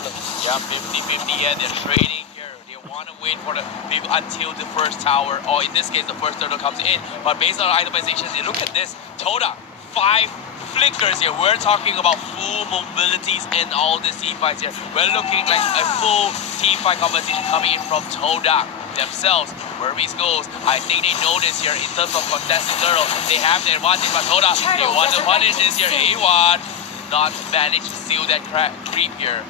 Yeah, 50-50, yeah, they're trading here. They want to wait for until the first tower, or in this case, the first turtle comes in. But based on itemization, they look at this. Todak, 5 flickers here. We're talking about full mobilities in all the team fights here. We're looking like a full team fight composition coming in from Todak themselves. Burmese Ghouls, I think they know this here in terms of contesting turtle. They have the advantage, but Todak, they want to punish this here. A1 not manage to seal that creep here.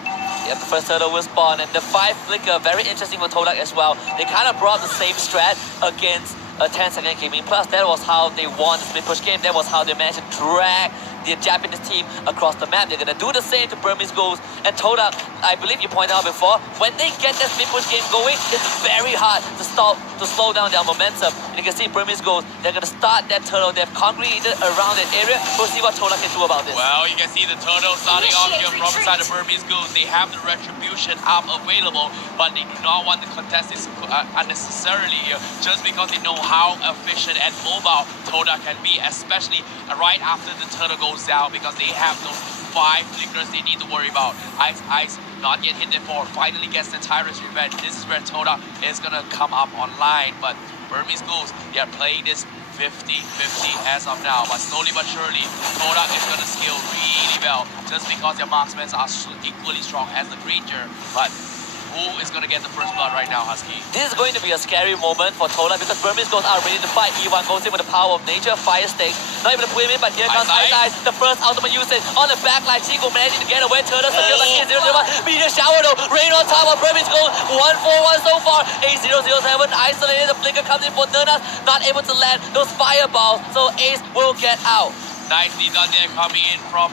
Yep, the first turtle will spawn, and the 5 flicker, very interesting for Todak as well. They kind of brought the same strat against a 10-second gaming. Plus, that was how they won the split push game. That was how they managed to drag the Japanese team across the map. They're gonna do the same to Burmese Ghouls. And Todak, I believe you pointed out before, when they get that split push game going, it's very hard to slow down their momentum. And you can see Burmese Ghouls, they're gonna start that turtle. They've congregated around that area. We'll see what Todak can do about this. Well, you can see the turtle starting off here from the side of Burmese Ghouls. They have the retribution up available, but they do not want to contest this unnecessarily here, just because they know how efficient and mobile Todak can be, especially right after the turtle goes down, because they have those 5 flickers they need to worry about. Ice not yet hit it for, finally gets the Tyrant's Revenge. This is where Todak is gonna come up online, but Burmese Ghouls, they are playing this 50-50 as of now, but slowly but surely Todak is gonna scale really well, just because their marksmen are equally strong as the creature. But who is going to get the first blood right now, Husky? This is going to be a scary moment for Todak, because Burmese Ghouls are ready to fight. E1 goes in with the power of nature, fire stake. Not even to put him in, but here comes Ice. The first ultimate usage on the back line. Chico managing to get away. Turtle secures the kid 001. Meteor shower though. Rain on top of Burmese Ghouls. 1-4-1 so far. A007 isolated. The flicker comes in for Nernas. Not able to land those fireballs. So Ace will get out. Nicely done there, coming in from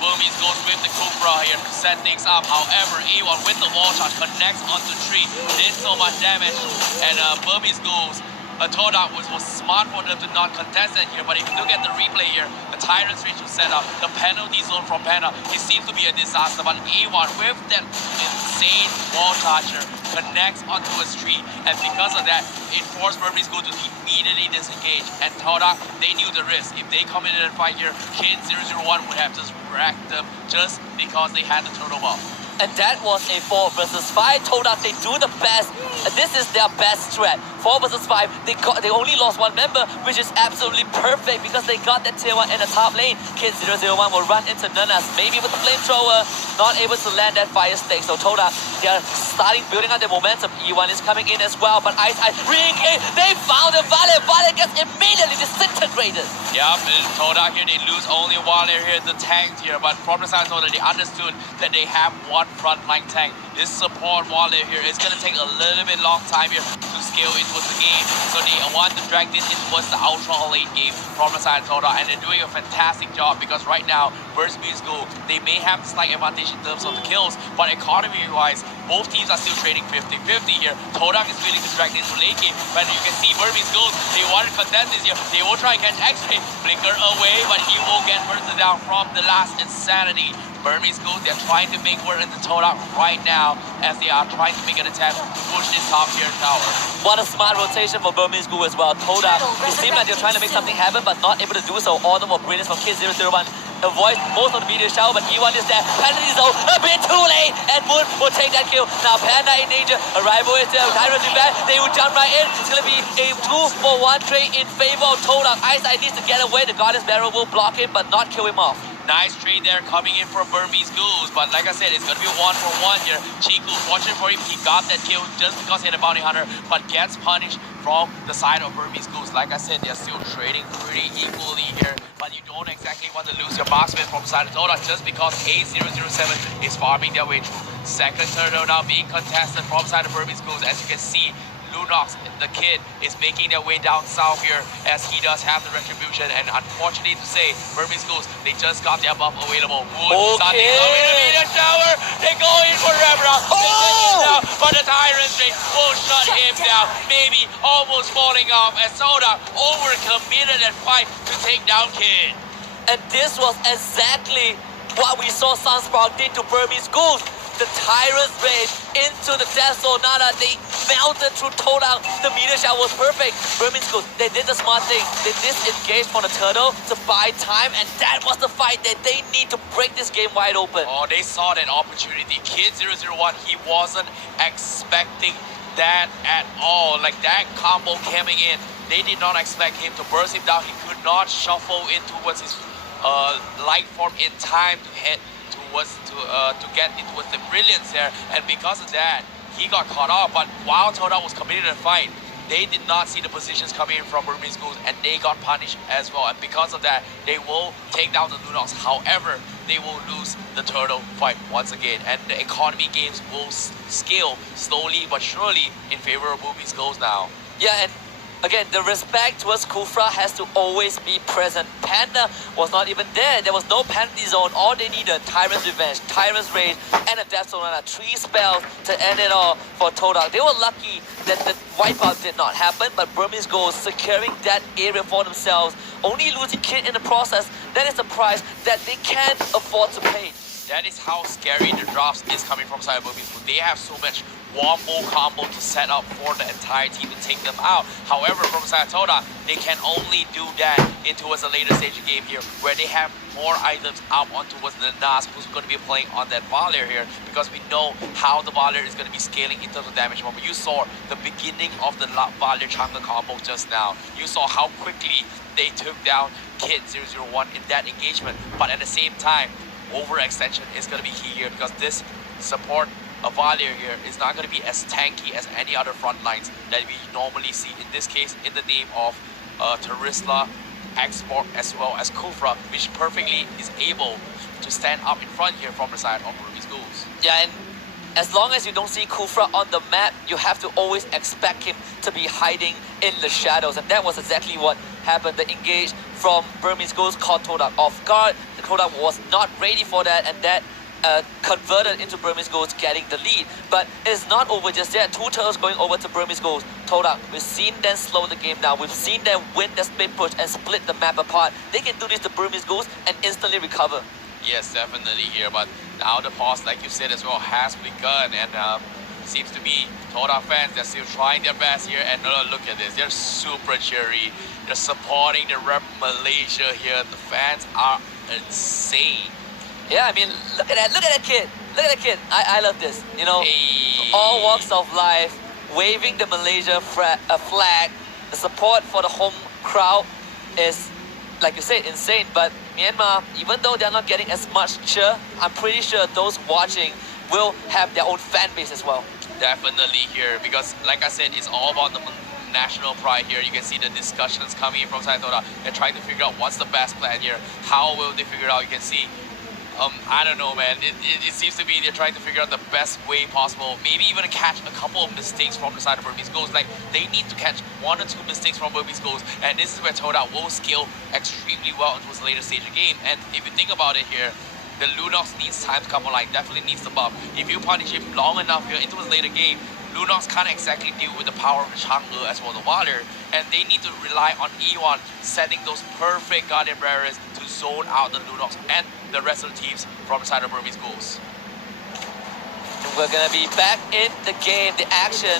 Burmese Ghouls with the Cobra here to set things up. However, A1 with the wall charge connects onto tree, did so much damage, and Burmese Ghouls, Todak was smart for them to not contest it here. But if you look at the replay here, the Tyrant's Rage was set up, the penalty zone from Pena, it seems to be a disaster. But A1 with that insane wall charger connects onto a tree, and because of that, it forced Burmese Ghouls to immediately disengage. And Todak, they knew the risk. If they come in and fight here, Kid 001 would have just wrecked them just because they had the turtle ball. And that was a 4 versus 5. Todak, they do the best. This is their best strat. 4 versus 5. They only lost 1 member, which is absolutely perfect, because they got that tier 1 in the top lane. Kid 001 will run into Nernas, maybe with the flamethrower, not able to land that fire stake. So Todak, they are starting building up their momentum. E1 is coming in as well, but Ice re-engage. They found a Vale. Vale gets immediately disintegrated. Yeah, Todak here, they lose only Vale here, the tank here, but from the side of Todak, they understood that they have 1 frontline tank. This support Vale here is going to take a little bit long time here to scale into the game, so they want to drag this towards the ultra late game from the side of Todak, and they're doing a fantastic job, because right now Burmese Ghouls, they may have the slight advantage in terms of the kills, but economy wise both teams are still trading 50-50 here. Todak is willing to drag this to late game, but you can see Burmese Ghouls, they want to contest this here. They will try and catch X-Ray, flicker away, but he will get bursted down from the last insanity. Burmese Ghouls, they're trying to make work into Todak right now, as they are trying to make an attempt to push this top tier tower. What a smart rotation for Burmese Ghouls as well. Todak, it seemed like they're trying to make something happen, but not able to do so. All the more brilliance from Kid 001. Avoid most of the meteor shower, but E1 is there. Penalty zone, a bit too late, and Moon will take that kill. Now Panda in danger. Arrival is there. Tyrant's Revenge. They will jump right in. It's gonna be a 2-for-1 trade in favor of Todak. Ice needs to get away. The Goddess Barrel will block him, but not kill him off. Nice trade there coming in from Burmese Ghouls, but like I said, it's going to be 1-for-1 here. Chiku, fortunate for him, he got that kill just because he had a bounty hunter, but gets punished from the side of Burmese Ghouls. Like I said, they're still trading pretty equally here, but you don't exactly want to lose your marksman from the side of Todak just because A007 is farming their way through. Second turtle now being contested from the side of Burmese Ghouls. As you can see, Lunox, the kid, is making their way down south here, as he does have the retribution, and unfortunately to say, Burmese Ghouls, they just got their buff available. Wood starting coming to meet a shower. They go in for Rebra. Down, but the Tyrant's Rage will shut him down, maybe almost falling off, as Todak overcommitted that fight to take down Kid. And this was exactly what we saw Sunspark did to Burmese Ghouls. The Tyrant's Rage into the Death Sonata. They melted through Todak. The meteor shower was perfect. Burmese Ghouls, they did the smart thing. They disengaged from the turtle to buy time, and that was the fight that they need to break this game wide open. Oh, they saw that opportunity. Kid001, he wasn't expecting that at all. Like that combo coming in, they did not expect him to burst him down. He could not shuffle in towards his light form in time to head towards to get into the brilliance there, and because of that, he got caught off. But while Todak was committing the fight, they did not see the positions coming in from Burmese Ghouls, and they got punished as well. And because of that, they will take down the Lunox. However, they will lose the turtle fight once again, and the economy games will scale slowly but surely in favor of Burmese Ghouls now. Yeah, and again, the respect towards Kufra has to always be present. Panda was not even there. There was no penalty zone. All they needed, Tyrant's Revenge, Tyrant's Rage, and a Death Zone, 3 spells to end it all for Todak. They were lucky that the wipeout did not happen, but Burmese Ghouls securing that area for themselves, only losing Kid in the process. That is the price that they can't afford to pay. That is how scary the drafts is coming from side of Burmese Ghouls. They have so much wombo combo to set up for the entire team to take them out. However, from side of Todak, they can only do that towards a later stage of game here, where they have more items up on towards the Nas, who's going to be playing on that Valir here, because we know how the Valir is going to be scaling in terms of damage. But you saw the beginning of the Valir Changa combo just now. You saw how quickly they took down Kid001 in that engagement. But at the same time, overextension is going to be key here, because this support of Valir here is not going to be as tanky as any other front lines that we normally see. In this case, in the name of Terisla, Export, as well as Kufra, which perfectly is able to stand up in front here from the side of Burmese Ghouls. Yeah, and as long as you don't see Kufra on the map, you have to always expect him to be hiding in the shadows, and that was exactly what happened. The engage from Burmese Ghouls caught Todak off guard. The Todak was not ready for that, and that converted into Burmese Ghouls getting the lead. But it's not over just yet. 2 turtles going over to Burmese Ghouls. Todak, we've seen them slow the game down. We've seen them win the split push and split the map apart. They can do this to Burmese Ghouls and instantly recover. Yes, definitely here, but now the pause, like you said as well, has begun, and seems to be Todak fans, they're still trying their best here, and look at this, they're super cheery. They're supporting the rep Malaysia here. The fans are insane. Yeah, I mean, look at that kid. Look at that kid. I love this. You know, Hey. all walks of life, waving the Malaysia flag. The support for the home crowd is, like you said, insane. But Myanmar, even though they're not getting as much cheer, I'm pretty sure those watching will have their own fan base as well. Definitely here, because like I said, it's all about the national pride here. You can see the discussions coming in from side Todak. They're trying to figure out what's the best plan here. How will they figure it out? You can see I don't know, man. It seems to be they're trying to figure out the best way possible. Maybe even catch a couple of mistakes from the side of Burmese Ghouls. Like, they need to catch 1 or 2 mistakes from Burmese Ghouls, and this is where Todak will scale extremely well into the later stage of the game. And if you think about it here, the Lunox needs time to come online, definitely needs the buff. If you punish him long enough here into his later game, Lunox can't exactly deal with the power of the Chang'e as well as the Water, and they need to rely on E1 setting those perfect Guardian Barriers to zone out the Lunox and the rest of the teams from the side of Burmese Ghouls. We're gonna be back in the game, the action.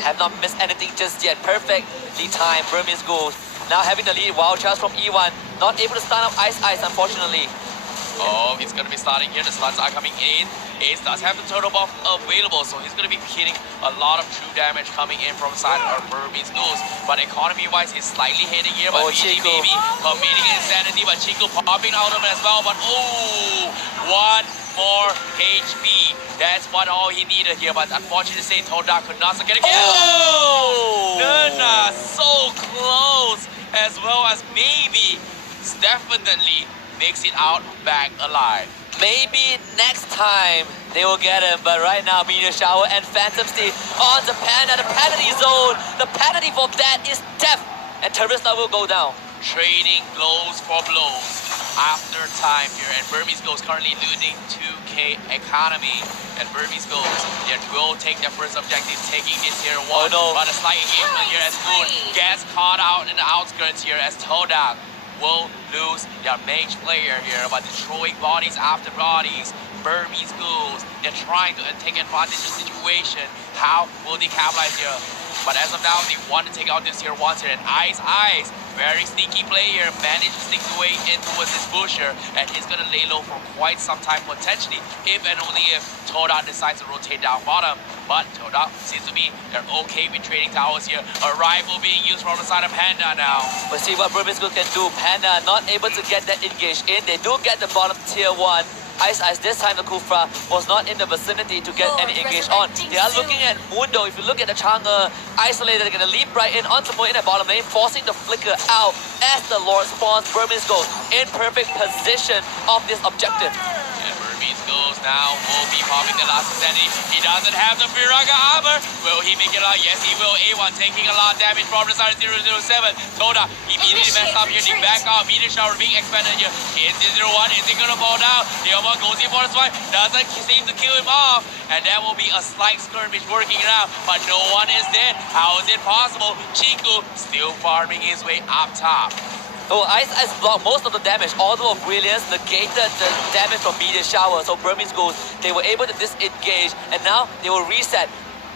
Have not missed anything just yet. Perfectly timed Burmese Ghouls. Now having the lead, wild charge from E1. Not able to stun up Ice unfortunately. Oh, he's going to be starting here. The stuns are coming in. Ace does have the turtle buff available, so he's going to be hitting a lot of true damage coming in from the side of Burmese Ghouls. But economy-wise, he's slightly hitting here. But BG Baby committing insanity, but Chico popping out of him as well. But oh, 1 more HP. That's what all he needed here. But unfortunately, say Todak could not get it. Oh! Nana, so close. As well as maybe, definitely makes it out back alive. Maybe next time they will get him, but right now Meteor Shower and Phantom Steed on the Panda, the penalty zone. The penalty for that is death, and Terisla will go down. Trading blows for blows after time here, and Burmese Ghouls currently losing 2k economy, and Burmese Ghouls will take their first objective, taking this here one. Oh no. But a slight engagement here as Moon gets caught out in the outskirts here as Todak will lose their mage player here, but destroying bodies after bodies. Burmese Ghouls. They're trying to take advantage of the situation. How will they capitalize here? But as of now, they want to take out this tier 1 here. And Ice, very sneaky player, managed to sneak away in towards this busher. And he's going to lay low for quite some time, potentially, if and only if Todak decides to rotate down bottom. But Todak seems to be, they're okay with trading towers here. A rifle being used from the side of Panda now. We'll see what Burmese can do. Panda not able to get that engaged in. They do get the bottom tier 1. Ice, this time the Kufra was not in the vicinity to get any engage on. They are looking at Mundo. If you look at the Chang'e, isolated, they're going to leap right in onto Moon in the bottom lane, forcing the flicker out as the Lord spawns. Burmese goes in perfect position of this objective. And Burmese goes now will be popping the last sanity. He doesn't have the Piraga armor. Will he make it out? Yes, he will. A1 taking a lot of damage from the side of 007. Todak immediately messed up here. They back out. Meteor shower being expanded here. In 001, is he gonna fall down? The other goes in for the swipe. Doesn't seem to kill him off. And that will be a slight skirmish working it out. But no one is dead. How is it possible? Chiku still farming his way up top. Oh, Ice blocked most of the damage. Although Brilliance negated the damage from Meteor Shower. So Burmese Ghouls, they were able to disengage. And now they will reset.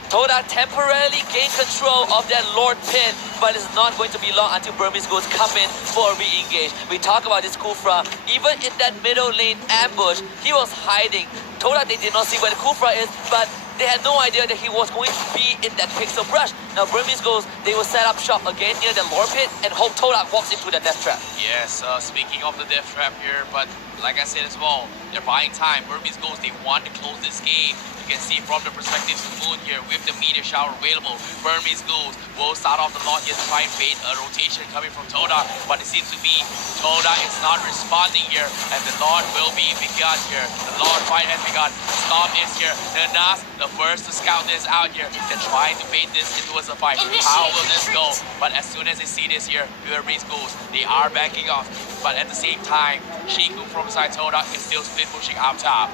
Todak temporarily gained control of that Lord Pit, but it's not going to be long until Burmese Ghouls come in for a re-engage. We talk about this Kufra. Even in that middle lane ambush, he was hiding. Todak, they did not see where the Kufra is, but they had no idea that he was going to be in that pixel brush. Now Burmese Ghouls, they will set up shop again near the Lord Pit and hope Todak walks into the death trap. Yes, speaking of the death trap here, but like I said as well, they're buying time. Burmese Ghouls, they want to close this game. You can see from the perspective of Moon here with the meteor shower available. Burmese Ghouls will start off the lot here to try and bait a rotation coming from Todak, but it seems to be Todak is not responding here, and the Lord will be begun here. The Lord fight has begun. Storm is here. The Nas, the first to scout this out here. They're trying to bait this into a fight. How will this go? But as soon as they see this here, Burmese Ghouls, they are backing off. But at the same time, Chiku from side Todak is still split pushing up top.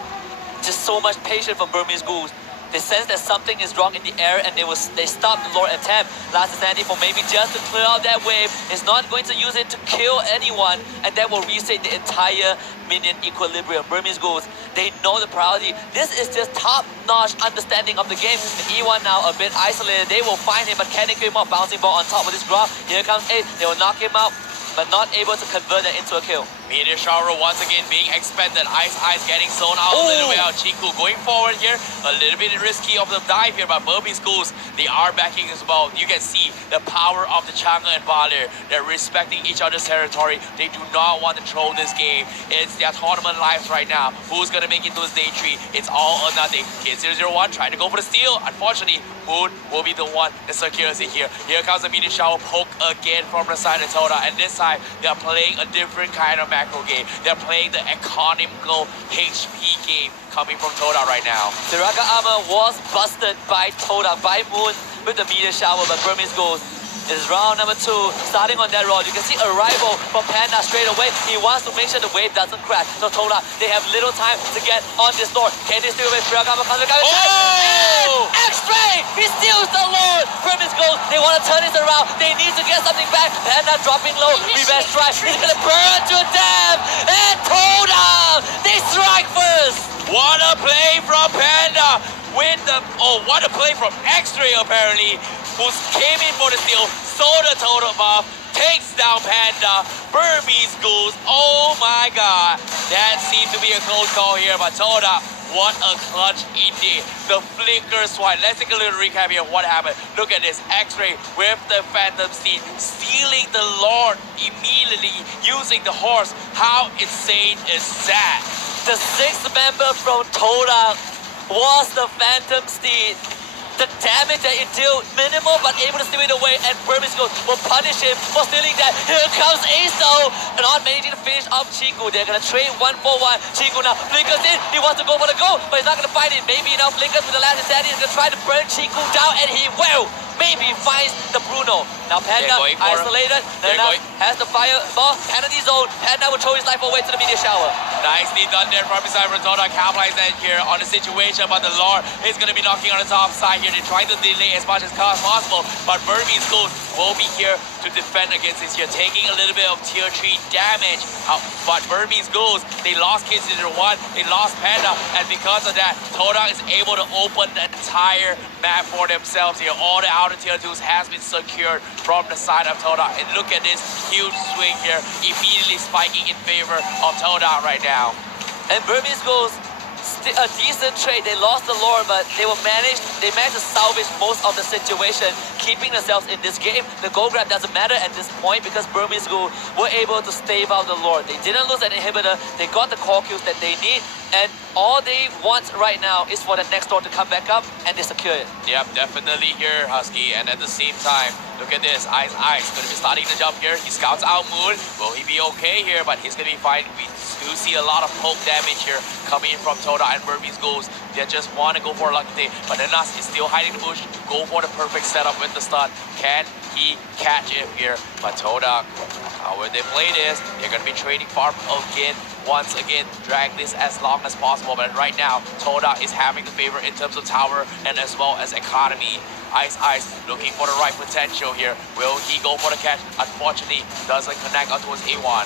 Just so much patience from Burmese Ghouls. They sense that something is wrong in the air and they stop the Lord attempt. Last Sandy for maybe just to clear out that wave. Is not going to use it to kill anyone, and that will reset the entire minion equilibrium. Burmese Ghouls, they know the priority. This is just top-notch understanding of the game. The E1 now a bit isolated. They will find him, but can they kill him out? Bouncing ball on top of this graph. Here comes 8. They will knock him out, but not able to convert that into a kill. Meteor shower once again being expended. Ice getting zone out a little bit out. Chiku going forward here. A little bit risky of the dive here, but Burmese Ghouls, they are backing as well. You can see the power of the Chang'e and Balir. They're respecting each other's territory. They do not want to throw this game. It's their tournament lives right now. Who's going to make it to this day 3? It's all or nothing. Kid 001 trying to go for the steal. Unfortunately, Moon will be the one that secures it here. Here comes the meteor shower poke again from the side of Todak. And this time, they are playing a different kind of macro game. They're playing the economical HP game coming from Todak right now. The Raga armor was busted by Todak, by Moon with the meteor shower, but Burmese Ghouls. This is round number 2, starting on that road. You can see arrival from Panda straight away. He wants to make sure the wave doesn't crash. So Todak, they have little time to get on this Lord. Can they steal away? Oh! X-Ray! He steals the Lord! Burmese Ghouls, they want to turn this around. They need to get something back. Panda dropping low. Reverse strike. He's going to burn to death. And Todak, they strike first. What a play from Panda! With the, what a play from X-Ray apparently, who came in for the steal, sold the total buff, takes down Panda. Burmese Ghouls, oh my god. That seemed to be a close call here, but Todak, what a clutch indeed. The flicker swipe. Let's take a little recap here of what happened. Look at this, X-Ray with the Phantom Steed, stealing the Lord immediately, using the horse. How insane is that? The 6th member from Todak was the Phantom Steed. The damage that it dealt minimal, but able to steal it away, and Burmese Ghouls will punish him for stealing that. Here comes Aso, not managing to finish off Chiku. They're gonna trade 1-for-1. Chiku now flickers in. He wants to go for the goal, but he's not gonna fight it. Maybe now flickers with the last insanity. He's gonna try to burn Chiku down, and he will. Maybe finds the Bruno. Now Panda isolated. Now has the fireball. Penalty zone. Panda will throw his life away to the meteor shower. Nicely done there from beside Todak. Capitalize that here on the situation, but the Lord is going to be knocking on the top side here. They're trying to delay as much as possible, but Burmese Ghouls will be here to defend against this here, taking a little bit of tier 3 damage. But Burmese Ghouls, they lost Kids 01, they lost Panda, and because of that, Todak is able to open the entire map for themselves here. All the outer tier 2s has been secured from the side of Todak. And look at this huge swing here, immediately spiking in favor of Todak right now. And Burmese Ghouls, a decent trade. They lost the Lord, but they managed to salvage most of the situation, keeping themselves in this game. The gold grab doesn't matter at this point because Burmese Ghouls were able to stave out the Lord. They didn't lose an inhibitor. They got the core kills that they need, and all they want right now is for the next door to come back up, and they secure it. Yep, definitely here, Husky. And at the same time, look at this. Ice going to be starting the jump here. He scouts out Moon. Will he be okay here? But he's going to be fine. We do see a lot of poke damage here coming in from Todak and Burmese Ghouls. They just want to go for a lucky day. But Nas is still hiding the bush. Go for the perfect setup with the stun. Can he catch him here? But Todak, how will they play this? They're going to be trading farm again. Once again, drag this as long as possible. But right now, Todak is having the favor in terms of tower and as well as economy. Ice looking for the right potential here. Will he go for the catch? Unfortunately, doesn't connect onto his A1.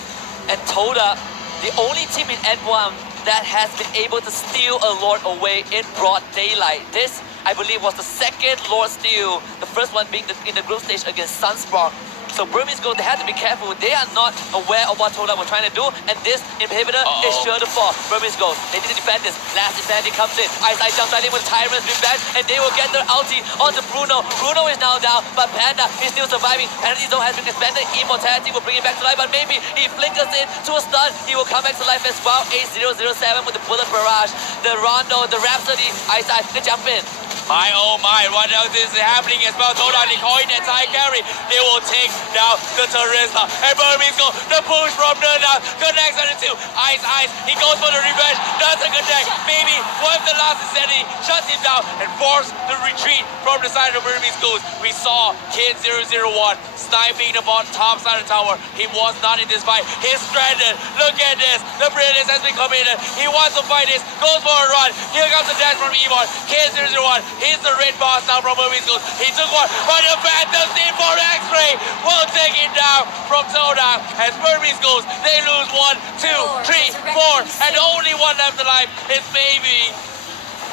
And Todak, the only team in N1 that has been able to steal a Lord away in broad daylight. This, I believe, was the second Lord steal. The first one being in the group stage against Sunspark. So Burmese Ghouls, they have to be careful. They are not aware of what Todak were trying to do, and this inhibitor is sure to fall. Burmese Ghouls, they need to defend this. Last Insanity comes in. Ice jumps right in with Tyrant's Revenge, and they will get their ulti onto Bruno. Bruno is now down, but Panda is still surviving. Penalty zone has been expanded. Immortality will bring him back to life, but maybe he flickers in to a stun. He will come back to life as well. 8007 with the bullet barrage. The Rondo, the Rhapsody. Ice, they jump in. My oh my, what else is happening as well? Todak, they call it anti carry. They will take down the Teresa. And Burmese Ghouls, the push from Nana connects on the two. Ice, he goes for the revenge, doesn't connect. Maybe one of the last insanity shuts him down and forces the retreat from the side of Burmese Ghouls. We saw Kid 001 sniping the top side of the tower. He was not in this fight. He's stranded. Look at this. The British has been committed. He wants to fight this. Goes for a run. Here comes the dash from Emon. Kid 001. He's the red boss now from Burmese Ghouls. He took one, but the Phantom Team for X-Ray will take it down from Todak. As Burmese Ghouls, they lose 1, 2, 3, 4, and the only one left alive is Baby.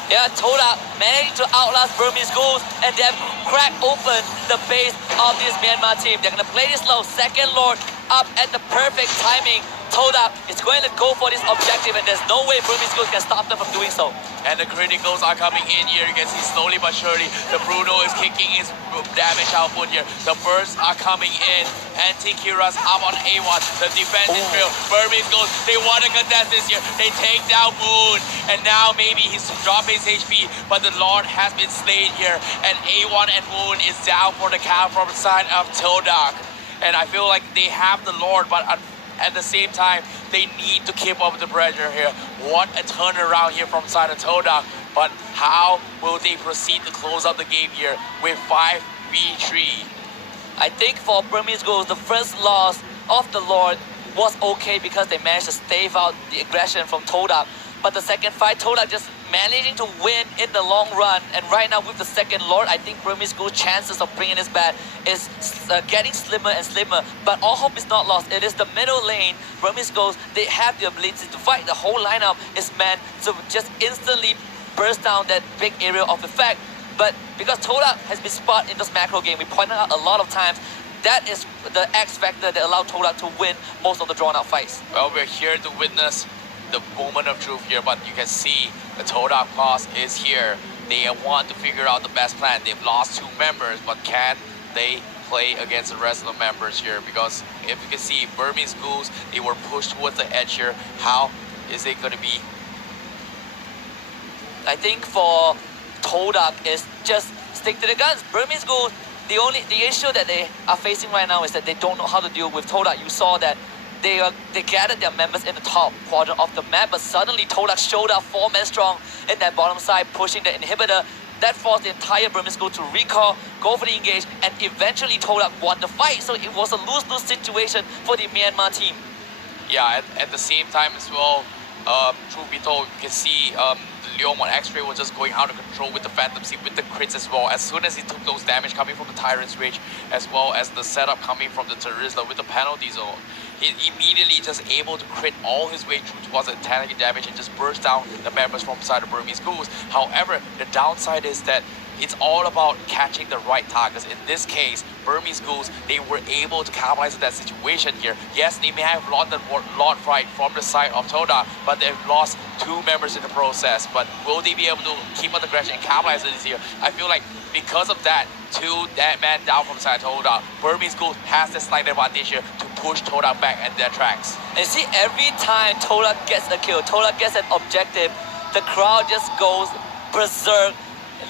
Yeah, Todak managed to outlast Burmese Ghouls and then crack open the base of this Myanmar team. They're going to play this low. Second Lord up at the perfect timing. Todak is going to go for this objective, and there's no way Burmese Ghouls can stop them from doing so. And the criticals are coming in here. You can see slowly but surely the Bruno is kicking his damage output here. The bursts are coming in. Anti-Kira's up on A1. The defense is real. Burmese Ghouls, they want to contest this here. They take down Moon. And now maybe he's dropping his HP, but the Lord has been slain here. And A1 and Moon is down for the count from the side of Todak. And I feel like they have the Lord, but at the same time, they need to keep up with the pressure here. What a turnaround here from side of Todak. But how will they proceed to close out the game here with 5v3? I think for Burmese Ghouls, the first loss of the Lord was okay because they managed to stave out the aggression from Todak. But the second fight, Todak just managing to win in the long run. And right now with the second Lord, I think Burmese Ghouls' chances of bringing this back is getting slimmer and slimmer. But all hope is not lost. It is the middle lane. Burmese Ghouls, they have the ability to fight. The whole lineup is meant to just instantly burst down that big area of effect. But because Todak has been spot in this macro game, we pointed out a lot of times, that is the X factor that allowed Todak to win most of the drawn out fights. Well, we're here to witness the moment of truth here, but you can see the Todak boss is here. They want to figure out the best plan. They've lost 2 members, but can they play against the rest of the members here? Because if you can see, Burmese Ghouls, they were pushed towards the edge here. How is it going to be? I think for Todak is just stick to the guns. Burmese Ghouls, the issue that they are facing right now is that they don't know how to deal with Todak. You saw that they gathered their members in the top quadrant of the map, but suddenly Todak showed up 4 men strong in that bottom side, pushing the inhibitor. That forced the entire Burmese Ghouls to recall, go for the engage, and eventually Todak won the fight. So it was a lose-lose situation for the Myanmar team. Yeah, at the same time as well, truth be told, you can see Leomon X-Ray was just going out of control with the Phantom Seed, with the crits as well. As soon as he took those damage coming from the Tyrant's Rage, as well as the setup coming from the Tersisa with the penalty zone, he immediately just able to crit all his way through towards the tanky damage and just burst down the members from side of Burmese Ghouls. However, the downside is that it's all about catching the right targets. In this case, Burmese Ghouls, they were able to capitalize on that situation here. Yes, they may have lost the lot right from the side of Todak, but they've lost 2 members in the process. But will they be able to keep on the aggression and capitalize on this here? I feel like because of that, 2 that man down from side Todak, Burmese Ghouls has the slight advantage here to push Todak back at their tracks. And see, every time Todak gets a kill, Todak gets an objective, the crowd just goes berserk.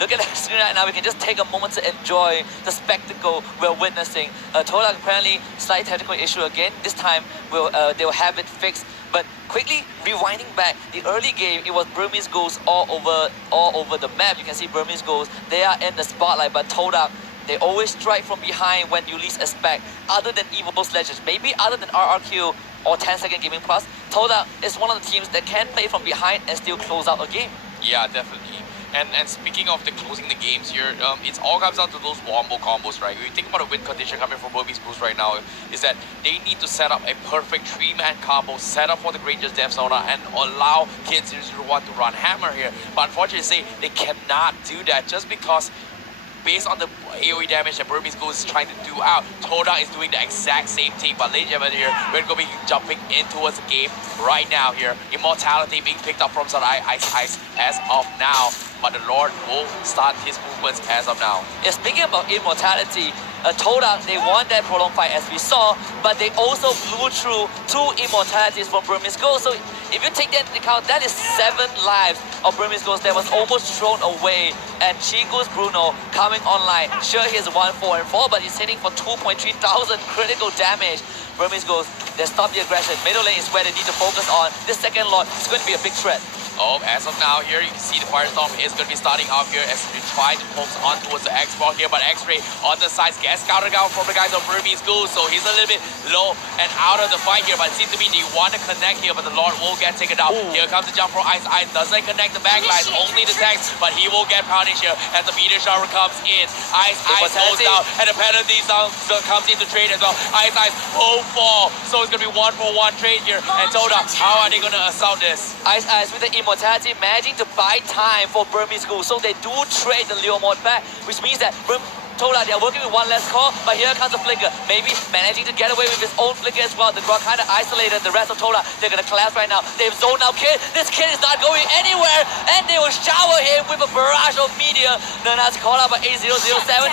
Look at the screen right now. We can just take a moment to enjoy the spectacle we're witnessing. Todak apparently slight technical issue again. This time they'll have it fixed. But quickly rewinding back, the early game it was Burmese Ghouls all over the map. You can see Burmese Ghouls, they are in the spotlight, but Todak, they always strike from behind when you least expect. Other than Evil Sledges, maybe other than RRQ or 10-second Gaming Plus, Todak is one of the teams that can play from behind and still close out a game. Yeah, definitely. And speaking of the closing the games here, it all comes down to those wombo combos, right? When you think about a win condition coming from Burmese Ghouls right now, is that they need to set up a perfect 3-man combo, set up for the Granger's Death Zona, and allow Kid 001 to run hammer here. But unfortunately, they cannot do that just because based on the AoE damage that Burmese Ghouls is trying to do out, Todak is doing the exact same thing. But ladies and gentlemen here, we're going to be jumping in towards the game right now here. Immortality being picked up from Ice as of now. But the Lord will start his movements as of now. Yeah, speaking about immortality, Todak, they won that prolonged fight as we saw, but they also blew through 2 immortalities from Burmese Ghouls. So if you take that into account, that is 7 lives of Burmese Ghouls that was almost thrown away. And Chiku's Bruno coming online. Sure, he's 1-4-4, but he's hitting for 2.3 thousand critical damage. Burmese Ghouls, they stop the aggression. Middle lane is where they need to focus on. This second Lord is going to be a big threat. Oh, as of now here, you can see the Firestorm is going to be starting off here as we try to focus on towards the X-Ball here, but X-Ray on the sides gets countered out from the guys of Burmese Ghouls, so he's a little bit low and out of the fight here, but it seems to be they want to connect here, but the Lord will get taken down. Ooh. Here comes the jump from Ice, doesn't connect the backlines, only the tanks, but he will get punished here as the meteor shower comes in. Ice goes down, and the penalty down comes into trade as well. Ice will fall, so it's going to be 1-for-1 trade here, and Todak, how are they going to assault this? Ice with the immortality, managing to buy time for Burmese Ghouls, so they do trade the Leo mod back, which means that Todak, they're working with one less call, but here comes the flicker. Maybe managing to get away with his own flicker as well. The Grok kind of isolated the rest of Todak. They're going to collapse right now. They've zoned out Kid. This Kid is not going anywhere, and they will shower him with a barrage of meteor. Then as called out by A007,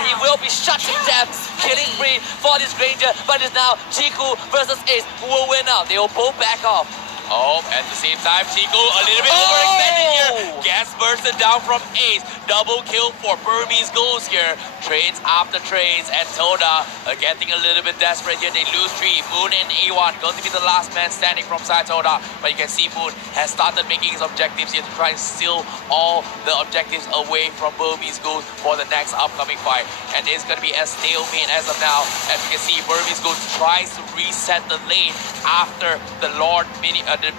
he will be shot to death. Killing spree for this Granger, but it's now Chiku versus Ace who will win out. They will both back off. Oh, at the same time, Chiku a little bit overextended here. Gas bursted down from Ace. Double kill for Burmese Ghouls here. Trades after trades, and Todak getting a little bit desperate here. They lose 3. Moon and A1 going to be the last man standing from side Todak. But you can see Moon has started making his objectives here to try and steal all the objectives away from Burmese Ghouls for the next upcoming fight. And it's going to be a stalemate as of now. As you can see, Burmese Ghouls tries to reset the lane after the Lord the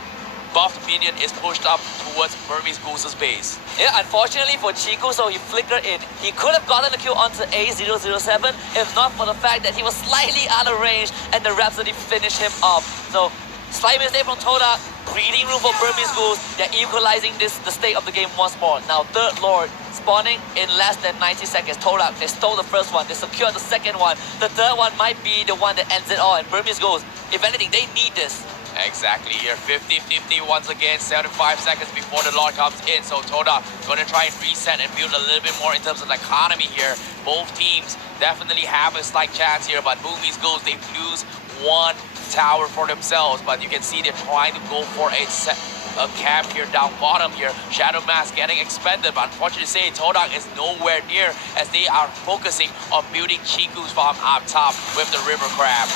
buffed minion is pushed up towards Burmese Ghouls' base. Yeah, unfortunately for Chiku, so he flickered in. He could have gotten the kill onto A007 if not for the fact that he was slightly out of range and the Rhapsody finished him off. So, slight mistake from Todak, breathing room for Burmese Ghouls. They're equalizing the state of the game once more. Now, third Lord spawning in less than 90 seconds. Todak, they stole the first one, they secured the second one. The third one might be the one that ends it all, and Burmese Ghouls, if anything, they need this. Exactly here, 50-50 once again, 75 seconds before the Lord comes in. So Todak going to try and reset and build a little bit more in terms of the economy here. Both teams definitely have a slight chance here, but Burmese Ghouls, they lose 1 tower for themselves. But you can see they're trying to go for a camp here down bottom here. Shadow Mask getting expended, but unfortunately say Todak is nowhere near as they are focusing on building Chiku's farm up top with the River Crab.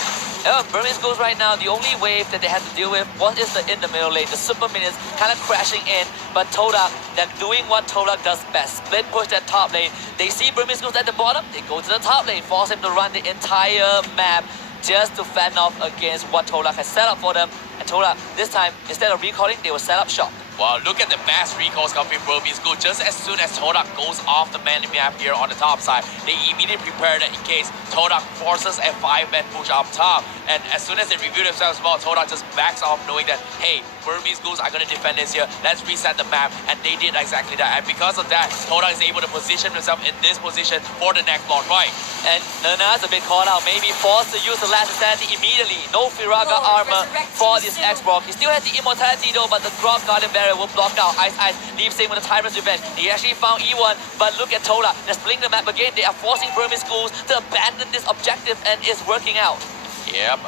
Burmese Ghouls right now, the only wave that they had to deal with was in the middle lane. The super minions kind of crashing in, but Todak, they're doing what Todak does best. Split push that top lane. They see Burmese Ghouls at the bottom, they go to the top lane, force him to run the entire map just to fend off against what Todak has set up for them. And Todak, this time, instead of recalling, they will set up shop. Well, look at the mass recalls coming from Burmese Ghouls. Just as soon as Todak goes off the man map here on the top side, they immediately prepare that in case Todak forces a 5-man push up top. And as soon as they review themselves well, Todak just backs off knowing that, hey, Burmese Ghouls are going to defend this here. Let's reset the map. And they did exactly that. And because of that, Todak is able to position himself in this position for the next long fight. And Nana's a bit caught out, maybe forced to use the last insanity immediately. No Firaga armor for this X-Brock. He still has the immortality though, but the Grog Guardian Barrier will block out. Ice leaves him with the Tyrant's Revenge. He actually found E1, but look at Todak. They're splitting the map again. They are forcing Burmese Ghouls to abandon this objective, and it's working out. Yep,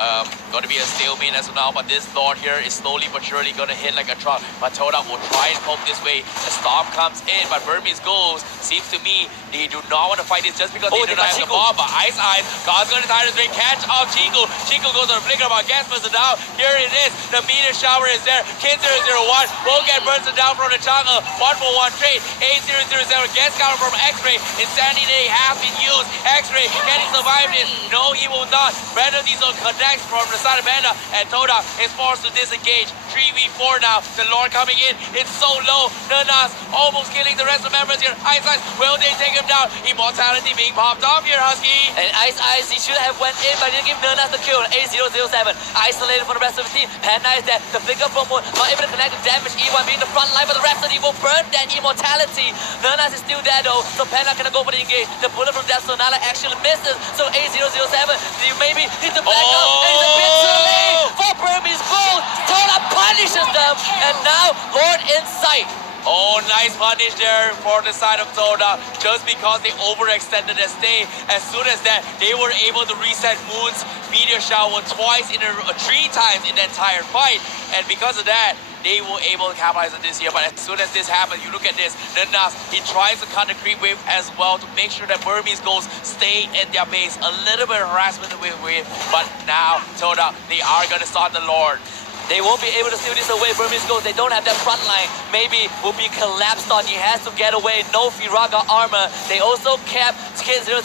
going to be a stalemate as of now, but this Lord here is slowly but surely going to hit like a truck. But Todak will try and poke this way. The storm comes in, but Burmese Ghouls, seems to me, they do not want to fight this just because they do not have the ball. But Ice, God's going to try to catch off Chico. Chico goes on the flicker, but gets bursted down. Here it is. The meteor shower is there. Kid 001 will get bursted down from the Changa. 1-for-1 trade. 8000 gets counter from X-Ray. Insanity Day has been used. X-Ray, can he survive this? No, he will not. Brandon Diesel connects from the side of Panda, and Todak is forced to disengage. 3v4 now. The Lord coming in. It's so low. Nanas almost killing the rest of members here. Ice, will they take him down? Immortality being popped off here, Husky. And Ice, he should have went in, but didn't give Nanas the kill. 8007 isolated from the rest of the team. Panda is there. The flicker from Moon, not able to connect the damage. E1 being the front line, but the rest of the team will burn that immortality. Nanas is still there though, so Panda cannot go for the engage. The bullet from Death Sonala actually misses, so 8007, you maybe need to back up. And it's a bit too late for Burmese Ghouls. Todak punishes them, and now Lord in sight. Oh, nice punish there for the side of Todak. Just because they overextended their stay. As soon as that, they were able to reset Moon's meteor shower twice, 3 times in the entire fight. And because of that, they were able to capitalize on this here. But as soon as this happens, you look at this, Nanas, he tries to cut the creep wave as well to make sure that Burmese Ghouls stay in their base. A little bit of harassment with wave, but now Todak, they are going to start the Lord. They won't be able to steal this away. Burmese Ghouls, they don't have that front line. Maybe will be collapsed on. He has to get away. No Firaga armor. They also kept Kid 001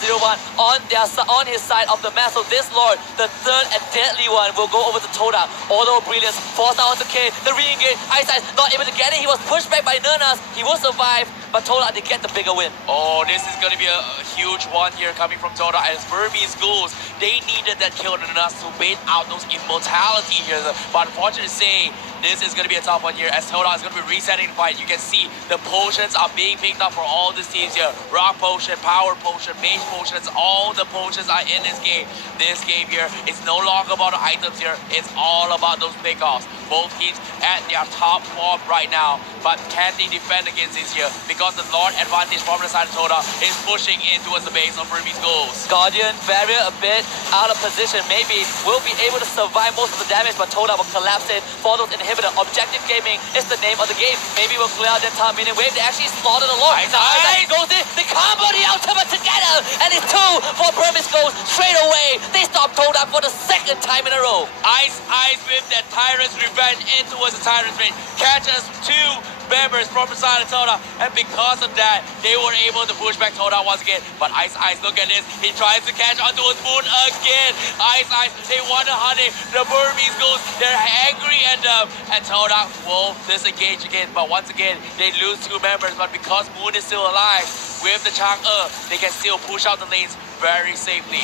on his side of the map. So this Lord, the third and deadly one, will go over to Todak. Auto Brilliance, forced out onto K. The re-engage. Ice not able to get it. He was pushed back by Nanas. He will survive, but Todak, they get the bigger win. Oh, this is going to be a huge one here coming from Todak. As Burmese Ghouls, they needed that kill on Nanas to bait out those immortality here. But unfortunately, to say this is going to be a tough one here as Todak is going to be resetting the fight. You can see the potions are being picked up for all these teams here. Rock potion, power potion, mage potions, all the potions are in this game. This game here is no longer about the items here. It's all about those pickoffs. Both teams at their top form right now. But can they defend against this here? Because the Lord advantage from the side of Todak is pushing in towards the base of Burmese Ghouls. Guardian barrier a bit out of position. Maybe will be able to survive most of the damage, but Todak will collapse it for those inhibitor. Objective Gaming is the name of the game. Maybe we'll clear out that time minute wave. They actually slaughtered a lot. Now goes in. They combo the ultimate together, and it's 2 for Burmese Ghouls straight away. They stop Todak for the 2nd time in a row. Ice with that Tyrant's Revenge in towards the Tyrant's Revenge. Catches 2 members from the side of Todak, and because of that, they were able to push back Todak once again. But Ice, look at this. He tries to catch onto his Moon again. Ice, they want to hunt him. The Burmese Ghouls, they're angry at them. And Todak will disengage again. But once again, they lose 2 members. But because Moon is still alive, with the Chang'e, they can still push out the lanes very safely.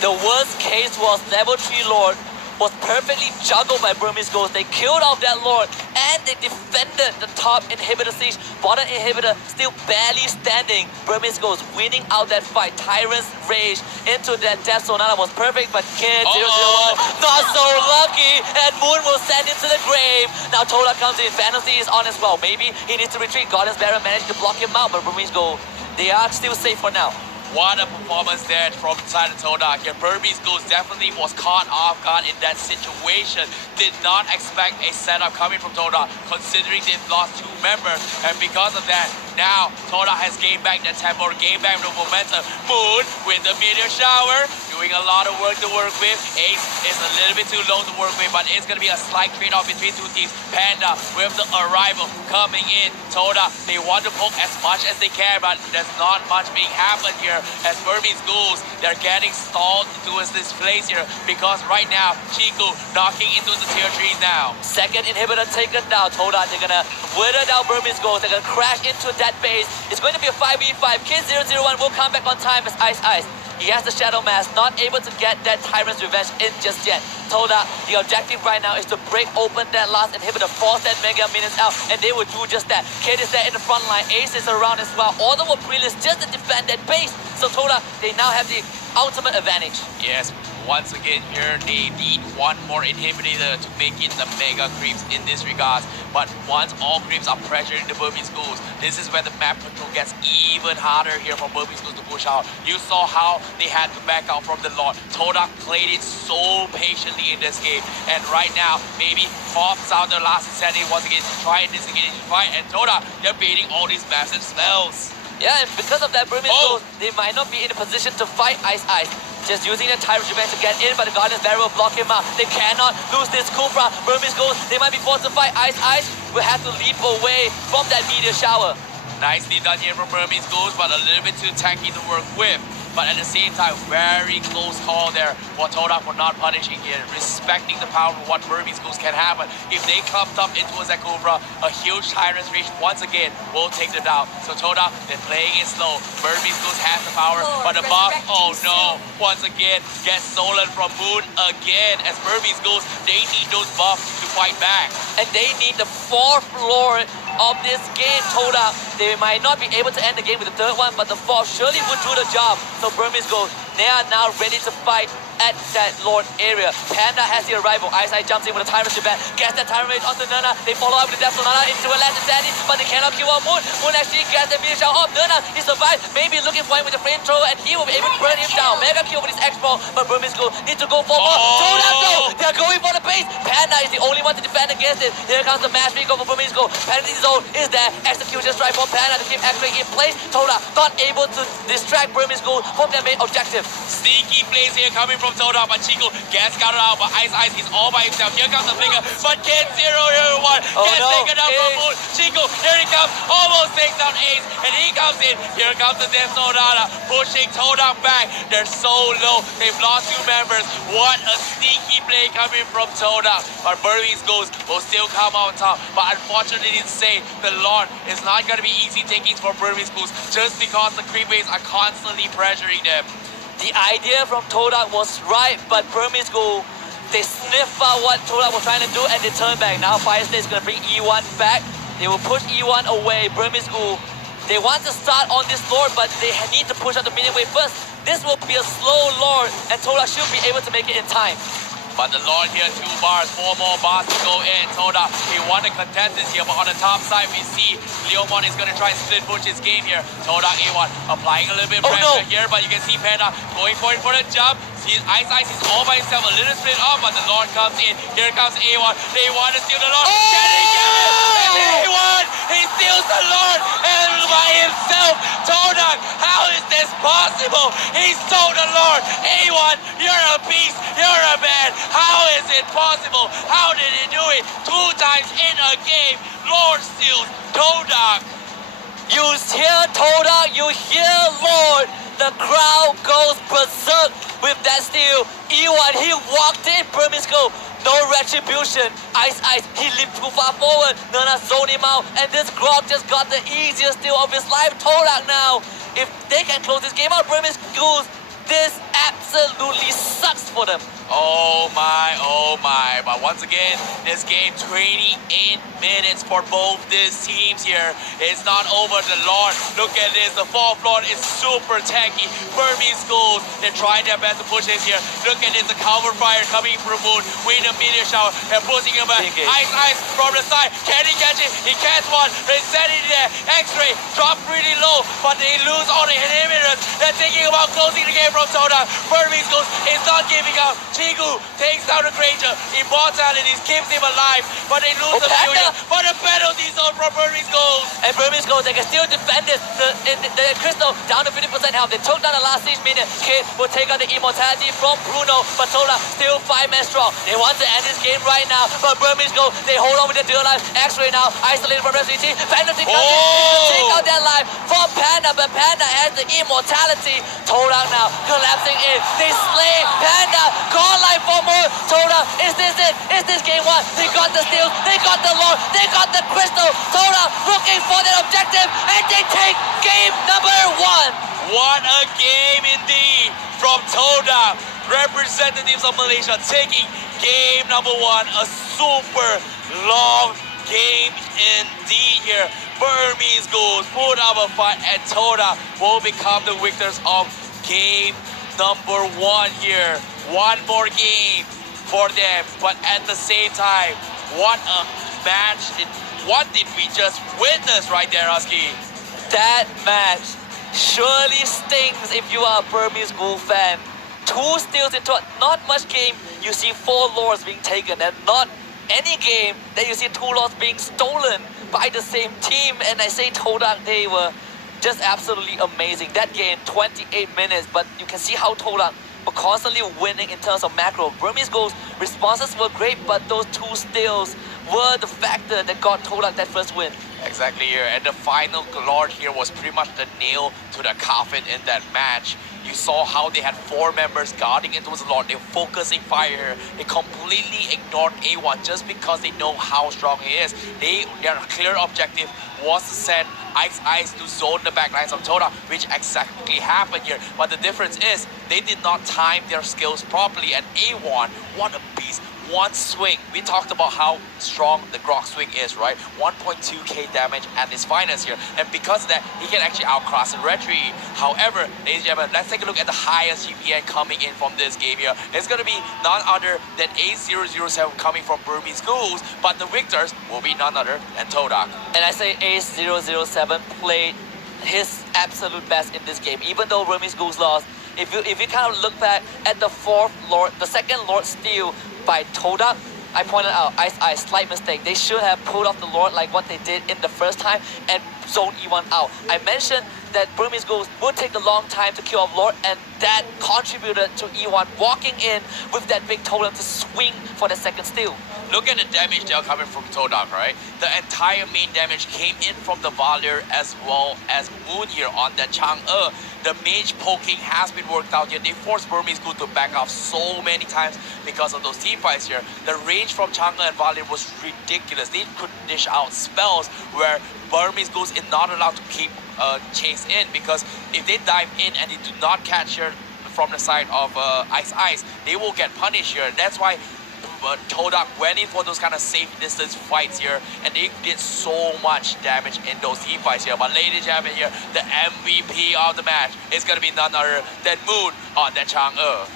The worst case was level 3 Lord was perfectly juggled by Burmese Ghouls. They killed off that Lord, and they defended the top inhibitor siege. Bottom inhibitor still barely standing. Burmese Ghouls winning out that fight. Tyrant's Rage into that Death Sonata was perfect, but Kid 001 not so lucky, and Moon will send him to the grave. Now Todak comes in. Fantasy is on as well. Maybe he needs to retreat. Guardian's Barrier managed to block him out, but Burmese Ghouls, they are still safe for now. What a performance there from side of Todak here. Burmese Ghouls definitely was caught off guard in that situation. Did not expect a setup coming from Todak, considering they've lost 2 members. And because of that, now Todak has gained back that tempo, gained back the momentum. Moon with the meteor shower. You doing a lot of work to work with. Ace is a little bit too low to work with, but it's going to be a slight trade-off between two teams. Panda with the arrival coming in. Todak, they want to poke as much as they can, but there's not much being happened here as Burmese Ghouls, they're getting stalled towards this place here because right now, Chiku knocking into the tier 3 now. Second inhibitor taken down. Todak, they're gonna wither down Burmese Ghouls. They're gonna crash into that base. It's going to be a 5v5. Kid 001 will come back on time as Ice. He has the Shadow Mask, not able to get that Tyrant's Revenge in just yet. Todak, the objective right now is to break open that last inhibitor, force that Mega Minions out, and they will do just that. Kid is there in the front line, Ace is around as well. All the more pre-list just to defend that base. So Todak, they now have the ultimate advantage. Yes, once again here, they need one more inhibitor to make it the Mega Creeps in this regard. But once all creeps are pressuring the Burmese Ghouls, this is where the map control gets even harder here for Burmese Ghouls to push out. You saw how they had to back out from the Lord. Todak played it so patiently in this game. And right now, maybe pops out the last insanity once again to try and disengage the fight. And Todak, they're baiting all these massive spells. Yeah, and because of that, Burmese Ghouls, they might not be in a position to fight Ice. Just using the Tyrant's Revenge to get in, but the Guardian's Barrier will block him out. They cannot lose this Kufra. Burmese Ghouls, they might be forced to fight Ice. Will have to leap away from that meteor shower. Nicely done here from Burmese Ghouls, but a little bit too tanky to work with. But at the same time, very close call there for Todak for not punishing here, respecting the power of what Burmese Ghouls can happen. If they clumped up into a Zakubra, a huge Tyrant's Reach once again will take them down. So Todak, they're playing it slow. Burmese Ghouls have the power, but the buff, oh no, once again gets stolen from Moon again. As Burmese Ghouls, they need those buffs to fight back. And they need the 4th Lord of this game. Todak, they might not be able to end the game with the 3rd one, but the 4th surely would do the job. So Burmese Ghouls, they are now ready to fight at that Lord area. Panda has the arrival. Ice jumps in with a Tyrant's Revenge, gets that Tyrant Rage onto Nana. They follow up with the Death of Nana into a last insanity, but they cannot kill out Moon. Moon actually gets the meteor shower off. Nana, he survived, maybe looking for him with the flamethrower, and he will be able to burn him down. Mega kill with his X-Ball, but Burmese Ghouls need to go for more. Todak though, they're going for the base. Panda is the only one to defend against it. Here comes the Mash Recall for Burmese Ghouls. Penalty zone is there. Execution strike for Panda to keep X-Ray in place. Todak not able to distract Burmese Ghouls from their main objective. Sneaky plays here coming from Todak, but Chico gets scouted out, but Ice, he's all by himself. Here comes the flicker, but Kid 001 gets taken down from Moon. Chico, here he comes, almost takes down Ace, and he comes in. Here comes the Death Sonata, pushing Todak back. They're so low, they've lost 2 members. What a sneaky play coming from Todak. But Burmese Ghouls will still come out top. But unfortunately to say, the Lord is not going to be easy takings for Burmese Ghouls just because the creep waves are constantly pressuring them. The idea from Todak was right, but Burmese Ghouls, they sniff out what Todak was trying to do and they turn back. Now Fire State is going to bring E1 back. They will push E1 away. Burmese Ghouls, they want to start on this Lord, but they need to push out the minion wave first. This will be a slow Lord, and Todak should be able to make it in time. But the Lord here, 2 bars, 4 more bars to go in. Todak, he won the contestants here, but on the top side, we see Leomon is going to try and split push his game here. Todak A1 applying a little bit of pressure here, but you can see Panda going for it for the jump. Ice is all by himself, a little split up, but the Lord comes in. Here comes A1. They want to steal the Lord. Can he get it? And A1, he steals the Lord and by himself. Todak, how is this possible? He stole the Lord. A1, you're a beast. You're a man. How is it possible? How did he do it? 2 times in a game. Lord steals Todak. You hear Todak, you hear Lord. The crowd goes berserk with that steal. E1, he walked in, Burmese Ghouls, no retribution. Ice, he leaped too far forward. Nana zoned him out, and this Grog just got the easiest steal of his life. Todak now, if they can close this game out, Burmese Ghouls, this absolutely sucks for them. Oh my. But once again, this game 28 minutes for both these teams here. It's not over. The Lord, look at this. The 4th Lord is super tanky. Burmese Ghouls, they're trying their best to push this here. Look at this, the cover fire coming from Moon. With the meteor shower. They're pushing him back. Ice from the side. Can he catch it? He catches one. Insanity there. X-ray dropped really low, but they lose all the inhibitors. They're thinking about closing the game from Todak. Burmese Ghouls is not giving up. Chiku takes down the Granger. Immortalities keeps him alive, but they lose the Panda. Fusion. But a penalty zone from Burmese Ghouls. And Burmese Ghouls, they can still defend this. The Crystal down to 50% health. They took down the last siege minion. Kid will take out the immortality from Bruno. But Todak still 5-man strong. They want to end this game right now. But Burmese Ghouls, they hold on with their dual life. X-Ray now, isolated from rest of the team. Fantasy comes in to take out their life from Panda. But Panda has the immortality. Todak now collapsing in. They slay Panda. Call life for more. Todak, is this it? Is this game one? They got the steals. They got the lore. They got the crystal. Todak looking for their objective. And they take game number one. What a game indeed from Todak. Representatives of Malaysia taking game number one. A super long game indeed here. Burmese Ghouls put up a fight and Todak will become the victors of game number one here. One more game for them, but at the same time, what a match. What did we just witness right there, Husky? That match surely stings if you are a Burmese Ghoul fan. 2 steals into not much game, you see 4 lores being taken, and not any game that you see 2 lores being stolen by the same team. And I say Todak, they were just absolutely amazing. That game, 28 minutes, but you can see how Todak were constantly winning in terms of macro. Burmese Ghouls responses were great, but those 2 steals were the factor that got Todak that first win. Exactly here, and the final Lord here was pretty much the nail to the coffin in that match. You saw how they had 4 members guarding into his Lord. They're focusing fire here. They completely ignored A1 just because they know how strong he is. Their clear objective was to send Ice to zone the backlines of Todak, which exactly happened here. But the difference is they did not time their skills properly, and A1, what a beast. One swing, we talked about how strong the Grok swing is, right? 1.2k damage at his finest here, and because of that, he can actually outclass the Retri. However, ladies and gentlemen, let's take a look at the highest GPN coming in from this game here. It's going to be none other than A007 coming from Burmese Ghouls, but the victors will be none other than Todak. And I say A007 played his absolute best in this game, even though Burmese Ghouls lost. If you kind of look back at the 4th Lord, the 2nd Lord steal by Todak, I pointed out, Ice, slight mistake. They should have pulled off the Lord like what they did in the first time and zone E1 out. I mentioned that Burmese Ghouls would take a long time to kill off Lord, and that contributed to E1 walking in with that big totem to swing for the 2nd steal. Look at the damage they're coming from Todak, right? The entire main damage came in from the Valir as well as Moon here on the Chang'e. The mage poking has been worked out here. They forced Burmese Ghouls to back off so many times because of those team fights here. The range from Chang'e and Valir was ridiculous. They could dish out spells where Burmese Ghouls is not allowed to keep chase in, because if they dive in and they do not catch here from the side of Ice, they will get punished here. That's why Todak went in for those kind of safe distance fights here, and they did so much damage in those team fights here. But ladies and gentlemen here, the MVP of the match is going to be none other than Moon on the Chang'e.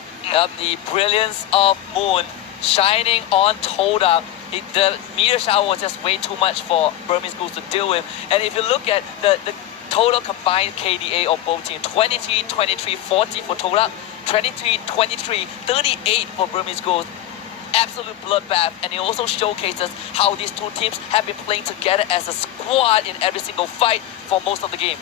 The brilliance of Moon shining on Todak. The meteor shower was just way too much for Burmese Ghouls to deal with. And if you look at the total combined KDA of both teams, 23, 23, 40 for Todak, 23, 23, 38 for Burmese Ghouls. Absolute bloodbath, and it also showcases how these 2 teams have been playing together as a squad in every single fight for most of the game.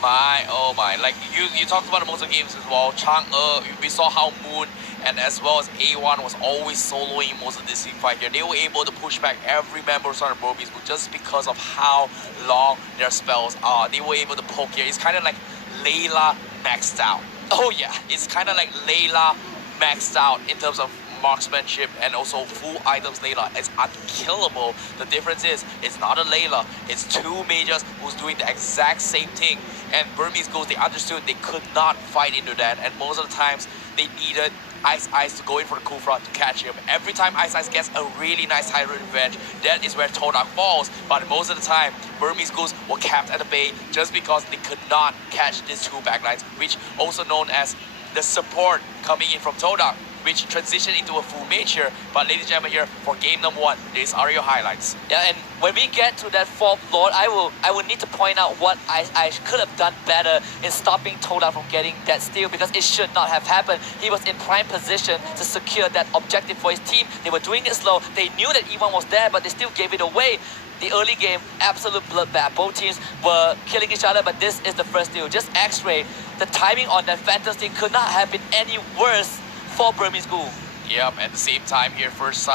My, oh my, like you talked about most of the games as well. Chang'e, we saw how Moon and as well as A1 was always soloing most of this team fight here. They were able to push back every member of Burmese Ghouls just because of how long their spells are. They were able to poke here. It's kind of like Layla maxed out. Oh yeah, it's kind of like Layla maxed out in terms of marksmanship and also full items. Layla is unkillable. The difference is it's not a Layla, it's 2 mages who's doing the exact same thing, and Burmese Ghouls, they understood they could not fight into that, and most of the times they needed Ice to go in for the Kufra to catch him. Every time Ice gets a really nice high revenge, that is where Todak falls. But most of the time, Burmese Ghouls were capped at the bay just because they could not catch these 2 backlines, which also known as the support coming in from Todak. which transitioned into a full mage here. But ladies and gentlemen here, for game number 1, these are your highlights. Yeah, and when we get to that 4th Lord, I will need to point out what I could have done better in stopping Todak from getting that steal, because it should not have happened. He was in prime position to secure that objective for his team. They were doing it slow. They knew that E1 was there, but they still gave it away. The early game, absolute bloodbath. Both teams were killing each other, but this is the first steal. Just X-ray. The timing on that Phantom steal could not have been any worse for Burmese Ghoul. Yep, at the same time here, first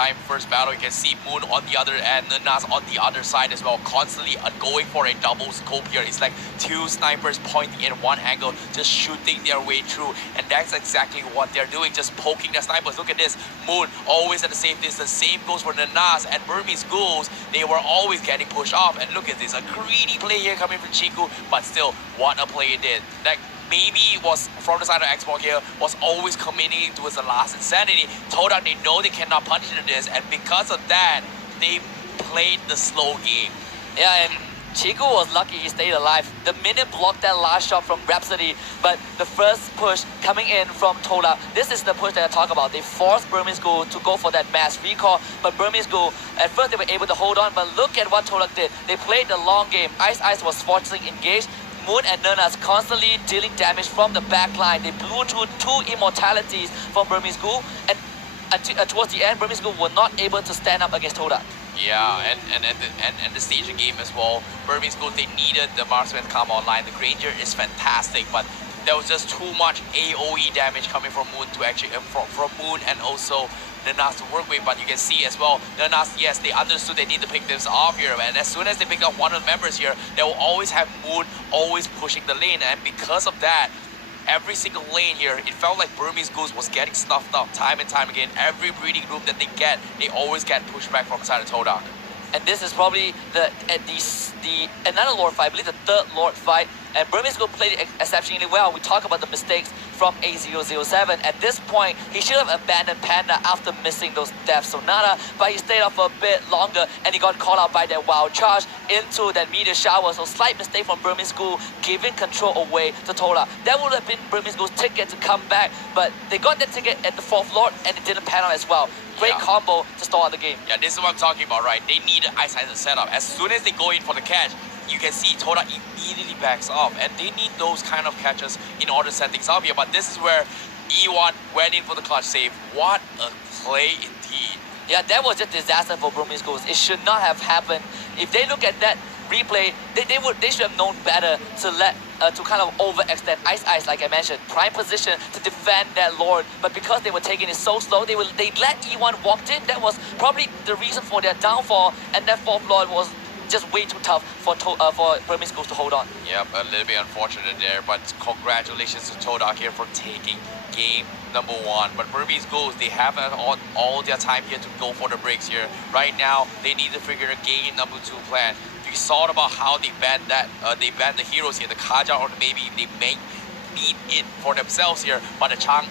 battle, you can see Moon on the other end, Nas on the other side as well, constantly going for a double scope here. It's like 2 snipers pointing in one angle, just shooting their way through, and that's exactly what they're doing, just poking the snipers. Look at this, Moon always at the same distance. Same goes for the Nas and Burmese Ghouls. They were always getting pushed off, and look at this, a greedy play here coming from Chiku, but still, what a play it did. Like, maybe was from the side of Xbox here, was always committing towards the last insanity. Todak, they know they cannot punish this, and because of that, they played the slow game. Yeah, and Chiku was lucky he stayed alive. The minion blocked that last shot from Rhapsody, but the first push coming in from Todak, this is the push that I talk about. They forced Burmese Ghoul to go for that mass recall, but Burmese Ghoul, at first they were able to hold on, but look at what Todak did. They played the long game. Ice was fortunately engaged. Moon and Nernas constantly dealing damage from the back line. They blew through 2 immortalities from Burmese Ghoul, and towards the end, Burmese Ghoul were not able to stand up against Todak. Yeah, and the staging game as well. Burmese Ghoul, they needed the marksman to come online. The Granger is fantastic, but there was just too much AoE damage coming from Moon to actually from Moon and also Nernas to work with. But you can see as well, Nernas, yes, they understood they need to pick this off here, and as soon as they pick up one of the members here, they will always have Moon always pushing the lane, and because of that, every single lane here, it felt like Burmese Ghouls was getting stuffed up time and time again. Every breeding group that they get, they always get pushed back from the side of Todak. And this is probably the another Lord fight, I believe the 3rd Lord fight. And Burmese Ghoul played it exceptionally well. We talk about the mistakes from A007. At this point, he should have abandoned Panda after missing those death Sonata, but he stayed up for a bit longer, and he got caught out by that wild charge into that meteor shower. So slight mistake from Burmese Ghoul, giving control away to Todak. That would have been Burmese Ghoul's ticket to come back, but they got that ticket at the 4th Lord, and it didn't pan out as well. Great combo to start out the game. Yeah, this is what I'm talking about, right? They need an Ice setup. As soon as they go in for the catch, you can see Todak immediately backs off, and they need those kind of catches in order to set things up here. But this is where E1 went in for the clutch save. What a play indeed. Yeah, that was just disaster for Burmese Ghouls. It should not have happened. If they look at that replay, they should have known better to kind of overextend Ice, like I mentioned, prime position to defend that Lord. But because they were taking it so slow, they let E1 walk in. That was probably the reason for their downfall, and that 4th Lord was just way too tough for Burmese Ghouls to hold on. Yep, a little bit unfortunate there, but congratulations to Todak here for taking game number 1. But Burmese Ghouls, they have all their time here to go for the breaks here. Right now, they need to figure a game number 2 plan. We saw about how they banned the heroes here, the Kaja, or maybe they may need it for themselves here, but the Chang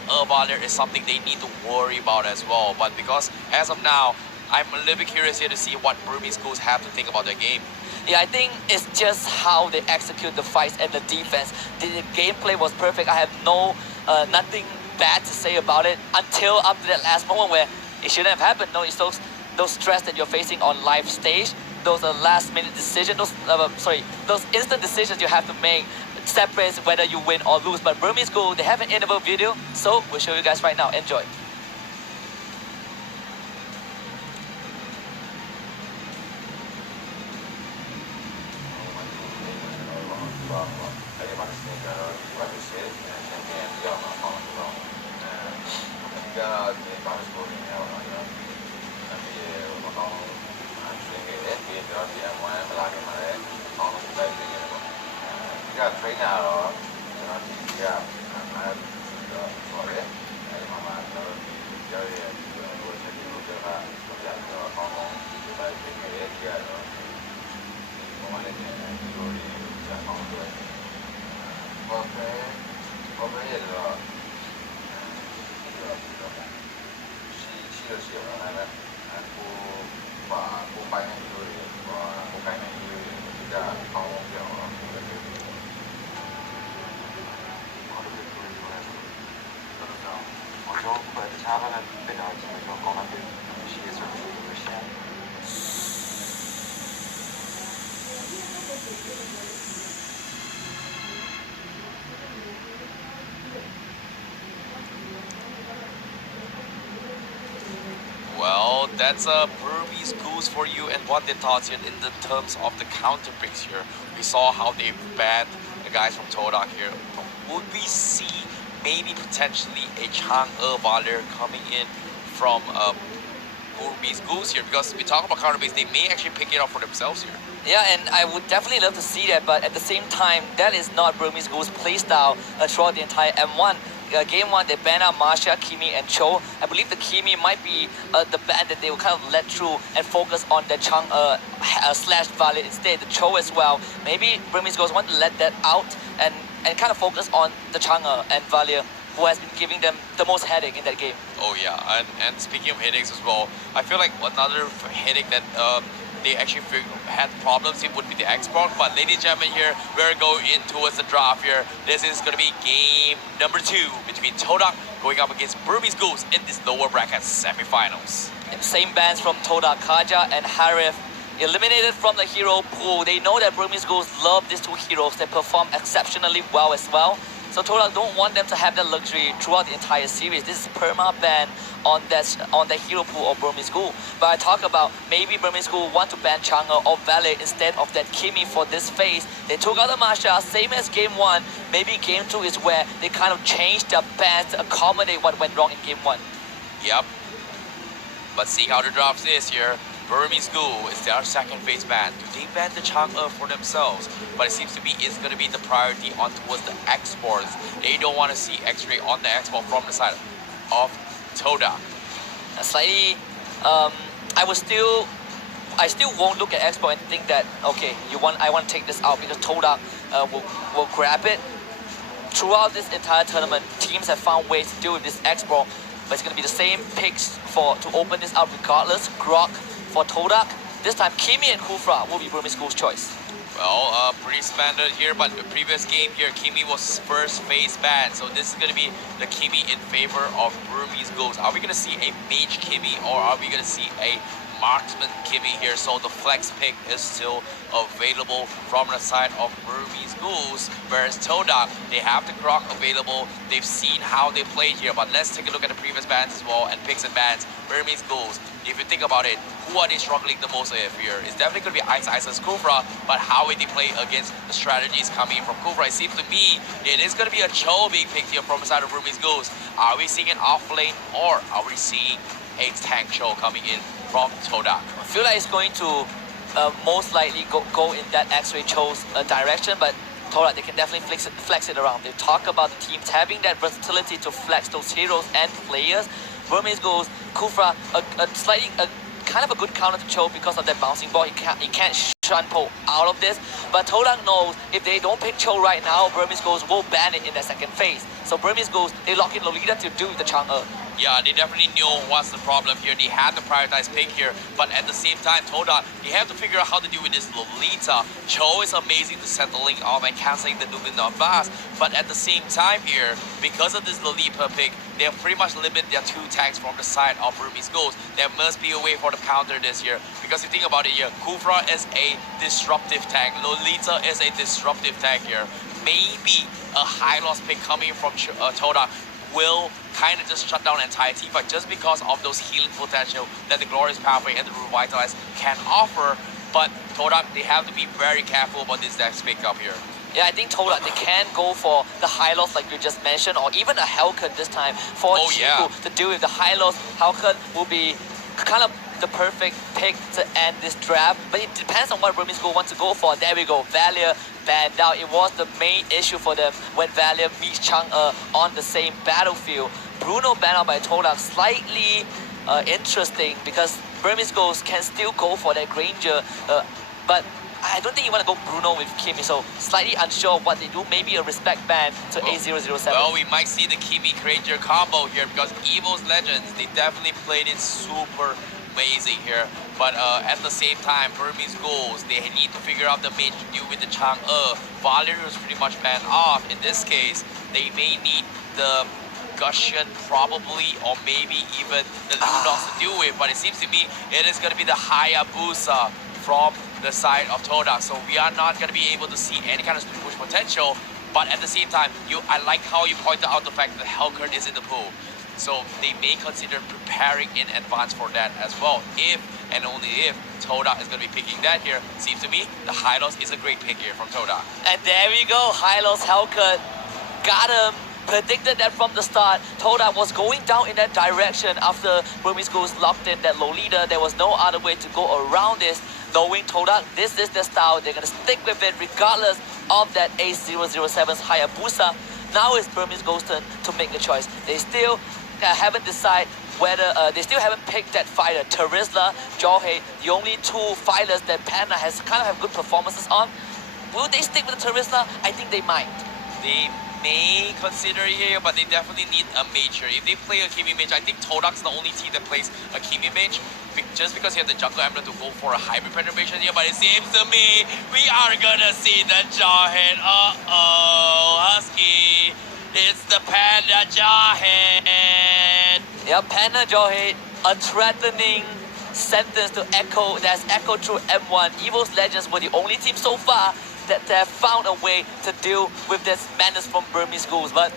there is something they need to worry about as well. But because as of now, I'm a little bit curious here to see what Burmese Ghouls have to think about their game. Yeah, I think it's just how they execute the fights and the defense. The gameplay was perfect. I have nothing bad to say about it until up to that last moment where it shouldn't have happened. No, it's those stress that you're facing on live stage, those last-minute decisions, those instant decisions you have to make separates whether you win or lose. But Burmese Ghoul, they have an interval video, so we'll show you guys right now. Enjoy. Java被了解的高端对世界上的一个实验。Well, that's a Burmese Ghouls for you and what they thought here in the terms of the counter picks here. We saw how they banned the guys from Todak here. Would we see maybe potentially a Chang'e Valer coming in from Burmese Ghouls here? Because we talk about counter picks, they may actually pick it up for themselves here. Yeah, and I would definitely love to see that, but at the same time, that is not Burmese Ghouls' playstyle throughout the entire M1. Game 1, they banned out Masha, Kimi, and Cho. I believe the Kimi might be the ban that they will kind of let through and focus on the Chang slash Valiant instead, the Cho as well. Maybe Burmese Ghouls want to let that out and kind of focus on the Chang and Valiant, who has been giving them the most headache in that game. Oh yeah, and speaking of headaches as well, I feel like another headache that they actually had problems with would be the export. But ladies and gentlemen, here we're going in towards the draft here. This is going to be game number 2 between Todak going up against Burmese Ghouls in this lower bracket semifinals. And same bans from Todak, Kaja and Harif. Eliminated from the hero pool. They know that Burmese Ghouls love these two heroes. They perform exceptionally well as well. So Todak don't want them to have that luxury throughout the entire series. This is perma ban on that hero pool of Burmese Ghoul. But I talk about maybe Burmese Ghoul want to ban Chang'e or Valet instead of that Kimi for this phase. They took out the Masha, same as game 1. Maybe game 2 is where they kind of changed their bans to accommodate what went wrong in game 1. Yep. But see how the drafts is here. Burmese Ghoul is their second phase ban. Do they ban the Chang'e for themselves? But it seems to be it's going to be the priority on towards the exports. They don't want to see X-ray on the export from the side of Todak. Slightly, I still won't look at export and think that okay, I want to take this out because Todak will grab it. Throughout this entire tournament, teams have found ways to deal with this export, but it's going to be the same picks to open this out regardless. Grok for Todak. This time, Kimi and Kufra will be Burmese Ghouls' choice. Well, pretty standard here, but the previous game here, Kimi was first phase ban. So this is going to be the Kimi in favor of Burmese Ghouls. Are we going to see a mage Kimi or are we going to see a marksman Kimi here? So the flex pick is still available from the side of Burmese Ghouls, whereas Todak, they have the Grok available. They've seen how they played here, but let's take a look at the previous bans as well and picks and bans. Burmese Ghouls, if you think about it, who are they struggling the most with here? It's definitely going to be Ice's Kufra, but how will they play against the strategies coming in from Kufra? It seems to me it is going to be a Cho being picked here from the side of Burmese Ghouls. Are we seeing an off lane or are we seeing a tank Cho coming in from Todak? I feel like it's going to most likely go in that X-Ray Cho's direction, but Todak, they can definitely flex it around. They talk about the teams having that versatility to flex those heroes and players. Burmese Ghouls, Kufra, kind of a good counter to Cho because of that bouncing ball. He can't shun pull out of this. But Todak knows if they don't pick Cho right now, Burmese Ghouls will ban it in the second phase. So Burmese Ghouls, they lock in Lolita to do the Chang'e. Yeah, they definitely knew what's the problem here. They had to prioritize pick here, but at the same time, Todak, they have to figure out how to deal with this Lolita. Cho is amazing to settling off and canceling the Nubin fast, but at the same time here, because of this Lolita pick, they have pretty much limited their 2 tanks from the side of Burmese Ghouls. There must be a way for the counter this year, because you think about it here, Kufra is a disruptive tank, Lolita is a disruptive tank here. Maybe a high loss pick coming from Todak will kind of just shut down the entire team fight just because of those healing potential that the Glorious Pathway and the Revitalize can offer. But Todak, they have to be very careful about this next pick up here. Yeah, I think Todak, they can go for the high loss like you just mentioned, or even a Helcon this time for Chiku to deal with the high loss. Helcon will be kind of the perfect pick to end this draft, but it depends on what Burmese Ghoul wants to go for. There we go, Valier banned out. It was the main issue for them when Valier meets Chang'e on the same battlefield. Bruno banned out by Todak, slightly interesting because Burmese Ghouls can still go for that Granger, but I don't think you want to go Bruno with Kimi, so slightly unsure of what they do. Maybe a respect ban to A007. Well, we might see the Kimi Granger combo here because Evo's Legends, they definitely played it super amazing here. But at the same time, Burmese Ghouls, they need to figure out the mage to deal with the Chang'e. Valerie was pretty much banned off. In this case, they may need the discussion probably, or maybe even the Lunox to do it, but it seems to me it is going to be the Hayabusa from the side of Todak. So we are not going to be able to see any kind of split push potential, but at the same time, I like how you pointed out the fact that Hellcurt is in the pool. So they may consider preparing in advance for that as well. If and only if Todak is going to be picking that here. Seems to me the Hylos is a great pick here from Todak. And there we go, Hylos Hellcurt got him. Predicted that from the start. Todak was going down in that direction after Burmese Ghouls locked in that Lolita. There was no other way to go around this. Knowing Todak, this is their style. They're going to stick with it regardless of that A007's Hayabusa. Now it's Burmese Ghouls' turn to make the choice. They still haven't decided whether they still haven't picked that fighter. Terisla, Jorge, the only two fighters that Panda has kind of have good performances on. Will they stick with the Terisla? I think they might. They may consider it here, but they definitely need a major. If they play a Kimi mage, I think Todak's the only team that plays a Kimi mage, just because he has the jungle emblem to go for a hybrid penetration here. But it seems to me we are gonna see the Jawhead. Husky. It's the Panda Jawhead. Yeah, Panda Jawhead, a threatening sentence to echo that's echoed through M1. Evil's Legends were the only team so far that have found a way to deal with this madness from Burmese Ghouls. But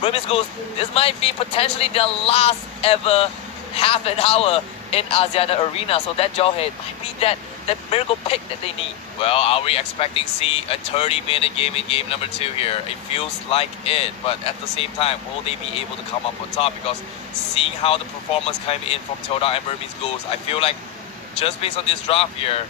Burmese Ghouls, this might be potentially their last ever half an hour in Asiata Arena. So that Jawhead might be that miracle pick that they need. Well, are we expecting to see a 30-minute game in game number 2 here? It feels like it, but at the same time, will they be able to come up on top? Because seeing how the performance came in from Todak and Burmese Ghouls, I feel like just based on this draft here,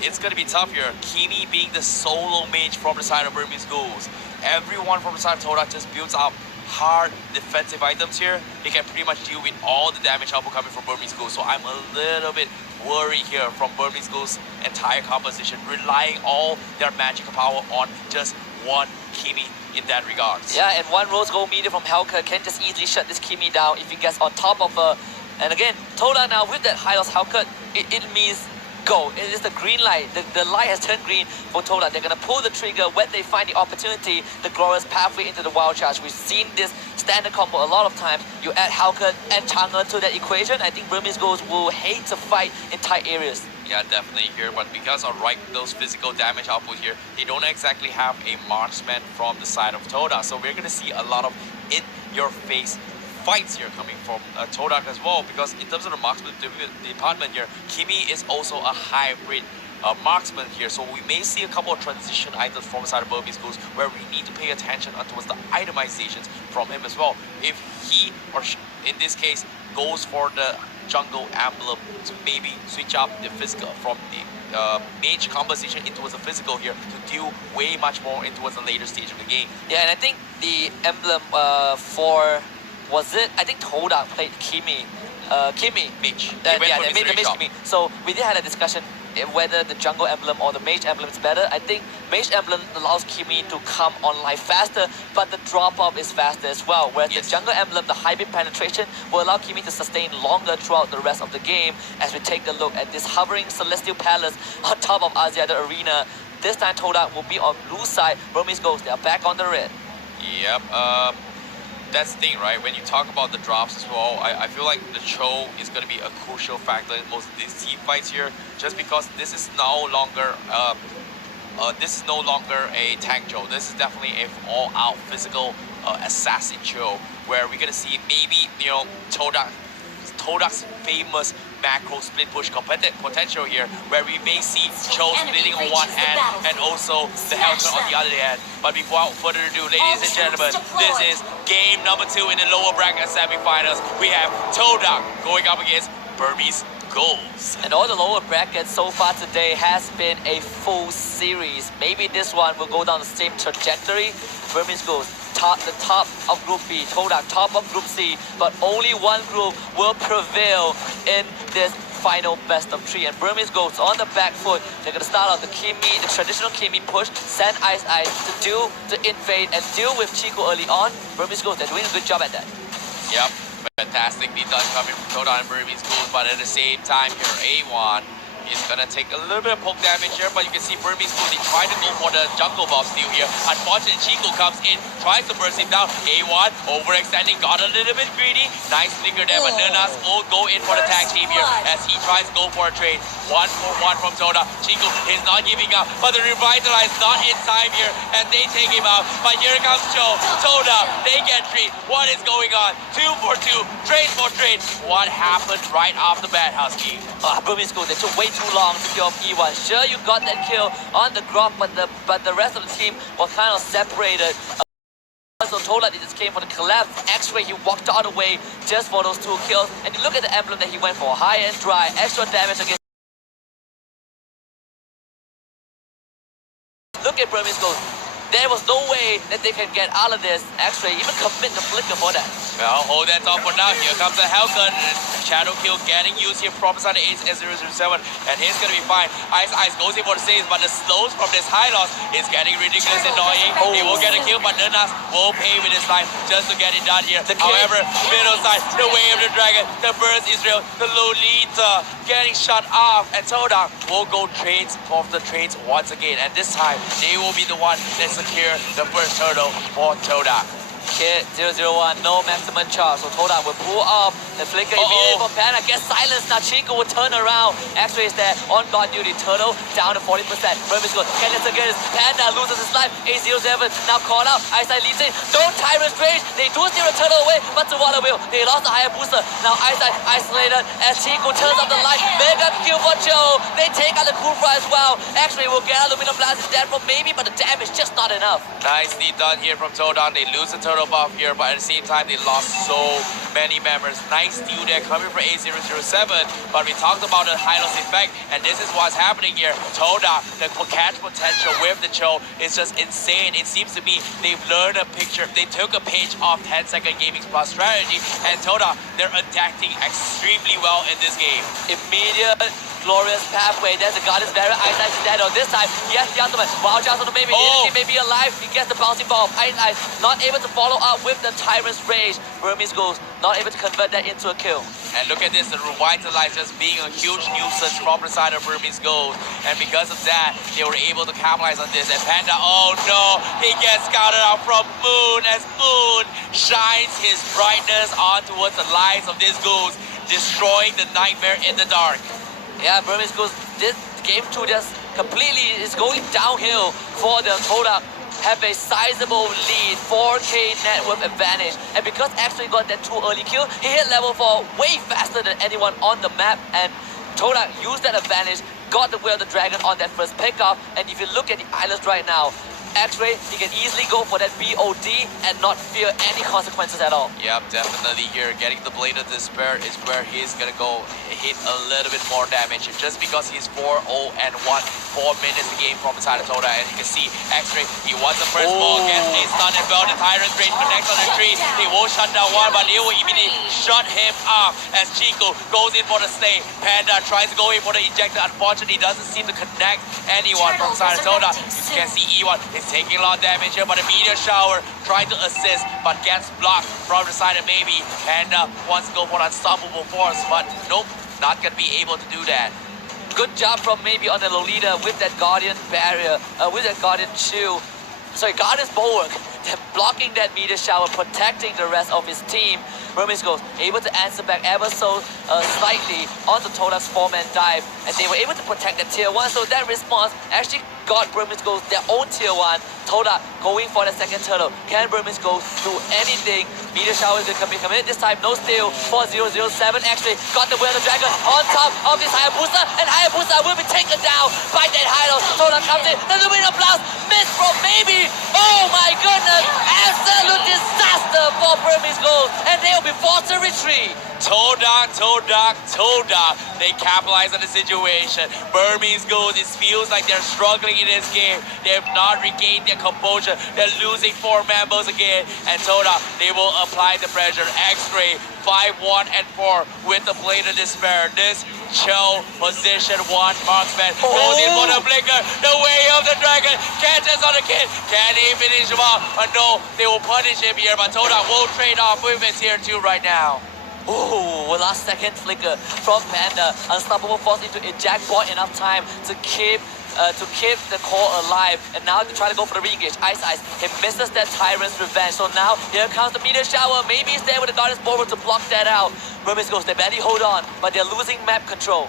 it's going to be tough here. Kimi being the solo mage from the side of Burmese Ghouls. Everyone from the side of Todak just builds up hard defensive items here. He can pretty much deal with all the damage output coming from Burmese Ghouls. So I'm a little bit worried here from Burmese Ghouls' entire composition, relying all their magical power on just one Kimi in that regards. Yeah, and one rose gold meter from Hellcurt can just easily shut this Kimi down if he gets on top of her. And again, Todak now with that Hylos Hellcurt, it means go. It is the green light. The light has turned green for Todak. They're going to pull the trigger when they find the opportunity, the glorious pathway into the wild charge. We've seen this standard combo a lot of times. You add Hellcurt and Chang'e to that equation, I think Burmese Ghouls will hate to fight in tight areas. Yeah, definitely here, but because of those physical damage output here, they don't exactly have a marksman from the side of Todak. So we're going to see a lot of in-your-face fights here coming from Todak as well, because in terms of the marksman department here, Kimi is also a hybrid marksman here, so we may see a couple of transition items from the side of Burmese Ghouls where we need to pay attention towards the itemizations from him as well. If he, or in this case, goes for the jungle emblem to maybe switch up the physical from the mage composition into the physical here to deal way much more into the later stage of the game. Yeah, and I think the emblem for was it? I think Todak played Kimi. Mage. Yeah, they made the Mage Kimi. So we did have a discussion whether the jungle emblem or the Mage emblem is better. I think Mage emblem allows Kimi to come online faster, but the drop-off is faster as well. Whereas the jungle emblem, the hybrid penetration, will allow Kimi to sustain longer throughout the rest of the game as we take a look at this hovering Celestial Palace on top of Asiata Arena. This time Todak will be on blue side. Burmese Ghouls, they are back on the red. Yep. That's the thing, right? When you talk about the drops as well, I feel like the Cho is going to be a crucial factor in most of these team fights here, just because this is no longer a tank Cho. This is definitely an all-out physical assassin Cho, where we're going to see maybe, you know, Todak's famous macro split push potential here, where we may see Cho splitting on one hand and also the Hellcurt on the other hand. But without further ado, ladies and gentlemen, this is game number 2 in the lower bracket semifinals. We have Todak going up against Burmese Ghouls. And all the lower brackets so far today has been a full series. Maybe this one will go down the same trajectory. Burmese Ghouls, the top of Group B, Todak, top of Group C, but only one group will prevail in this final best of 3. And Burmese Ghouls on the back foot. They're going to start off the traditional Kimi push, send Ice to invade and deal with Chico early on. Burmese Ghouls, they're doing a good job at that. Yep, fantastically done coming from Todak and Burmese Ghouls, but at the same time here, A1 He's gonna take a little bit of poke damage here, but you can see Burmese Ghouls, they try to go for the jungle buff steal here. Unfortunately, Chico comes in, tries to burst him down. A1 overextending, got a little bit greedy. Nice flicker there, but Nernas will go in for the tag team here as he tries to go for a trade. 1-for-1 from Todak. Chico is not giving up, but the Revitalize not in time here, and they take him out. But here comes Joe. Todak, they get 3. What is going on? 2-for-2, trade for trade. What happened right off the bat, Husky? Burmese Ghouls, they took way too long to kill off E1. Sure, you got that kill on the Grok, but the rest of the team was kind of separated. So Todak just came for the collapse. X-Ray, he walked all the way just for those 2 kills. And you look at the emblem that he went for. High and dry, extra damage against. Look at Burmese Ghouls. There was no way that they can get out of this. X-Ray even commit the flicker for that. Well, hold that thought for now. Here comes the Hellgun. Shadow kill getting used here from side Ace S007, and he's gonna be fine. Ice goes in for the saves, but the slows from this high loss is getting ridiculous annoying. He will get a kill, but Nernas will pay with his life just to get it done here. However, middle side, the way of the dragon, the burst Israel, the Lolita getting shut off, and Todak will go trades for the trades once again, and this time they will be the one that secure the first turtle for Todak. Kid 001, no maximum charge, so Todak will pull off the flicker immediately for Panda. Gets silenced, now Chico will turn around. X-Ray is there on guard duty. Turtle down to 40%. Burmese Ghouls can this again. Panda loses his life. A07 now called out. Eyesight leads in. Don't Tyrant's Rage. They do steal the turtle away, but Zawala will. They lost the higher booster. Now Eyesight isolated as Chico turns off the light. Mega kill for Joe. They take out the Kufra as well. X-Ray will get Aluminum Blast is dead for maybe, but the damage just not enough. Nicely done here from Todak. They lose the turtle buff here, but at the same time they lost so many members. Nice steal there coming from A007, but we talked about the high loss effect, and this is what's happening here. Todak, the catch potential with the Cho is just insane. It seems to me they've learned a picture, they took a page off 10-second gaming's plus strategy, and Todak, they're adapting extremely well in this game. Immediate glorious pathway. There's a Goddess Barrier. Ice is dead on this time. He has the ultimate. Wild Jazz on the baby. He may be alive. He gets the bouncing ball. Ice not able to follow up with the Tyrant's Rage. Burmese Ghouls not able to convert that into a kill. And look at this, the Revitalize just being a huge nuisance from the side of Burmese Ghouls. And because of that, they were able to capitalize on this. And Panda, oh no, he gets scouted out from Moon as Moon shines his brightness on towards the lives of these Ghouls, destroying the nightmare in the dark. Yeah, Burmese Ghouls, this game 2 just completely is going downhill for the Todak. Have a sizable lead, 4K net worth advantage. And because X-Ray got that 2 early kill, he hit level 4 way faster than anyone on the map. And Todak used that advantage, got the Will of the Dragon on that first pickup. And if you look at the islands right now, X-Ray, he can easily go for that BOD and not fear any consequences at all. Yep, definitely here. Getting the Blade of Despair is where he's gonna go hit a little bit more damage. Just because he's 4-0-1, 4 minutes a game from inside of Todak. And you can see X-Ray, he wants the first ball, gets a stun as well. The Tyrant's Rage connects on the tree. They will shut down one, but they will immediately shut him off as Chico goes in for the slay. Panda tries to go in for the ejector. Unfortunately, he doesn't seem to connect anyone from inside of Todak. You can see E1 is taking a lot of damage here, but a meteor shower trying to assist, but gets blocked from the side of Baby. Panda wants to go for unstoppable force, but nope, not gonna be able to do that. Good job from Maybe on the Lolita with that Guardian Barrier, with that Guardian Shield. Sorry, Guardian's Bulwark. They're blocking that meteor shower, protecting the rest of his team. Burmese Ghouls able to answer back ever so slightly onto Todak's 4-man dive, and they were able to protect the tier 1. So that response actually got Burmese Ghouls their own tier 1. Todak going for the second turtle. Can Burmese Ghouls do anything? Meteor shower is going to be committed this time. No steal for 007. Actually got the Will of the Dragon on top of this Hayabusa, and Hayabusa will be taken down by that Hylos. Todak comes in. The Lumina Blast missed from Maybe. Oh my goodness! Absolute disaster for Burmese Ghouls, and they will be forced to retreat. Todak. They capitalize on the situation. Burmese Ghouls, it feels like they're struggling in this game. They have not regained their composure. They're losing 4 members again. And Todak, they will apply the pressure. X-Ray, 5-1 and 4 with the Blade of Despair. This Cho position 1 marksman goes in for the blinker. The way of the dragon catches on the kid. Can he finish him off? No, they will punish him here, but Todak will trade off with his tier 2 right now. Oh, last second flicker from Panda. Unstoppable force into eject bought enough time to keep the core alive. And now they try to go for the re-engage. Ice. He misses that Tyrant's revenge. So now here comes the meteor shower. Maybe he's there with the Goddess Border to block that out. Burmese Ghouls, they barely hold on, but they're losing map control.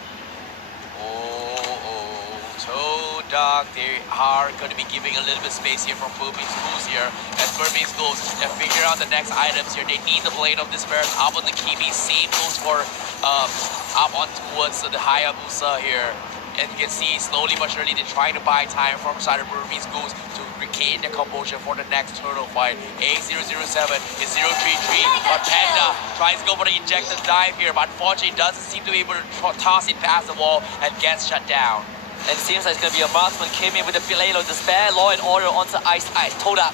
Todak, they are going to be giving a little bit space here from Burmese Ghouls here. As Burmese Ghouls, they figure out the next items here. They need the Blade of Despair up on the Kimi. Same goes for up on towards the Hayabusa here. And you can see slowly but surely they're trying to buy time from side of Burmese Ghouls to regain their composure for the next turtle fight. A007 is 033, but Panda tries to go for the ejected dive here, but unfortunately doesn't seem to be able to toss it past the wall and gets shut down. And it seems like it's going to be a marksman. Came in with a Blade of Despair, Law and Order onto Ice. Todak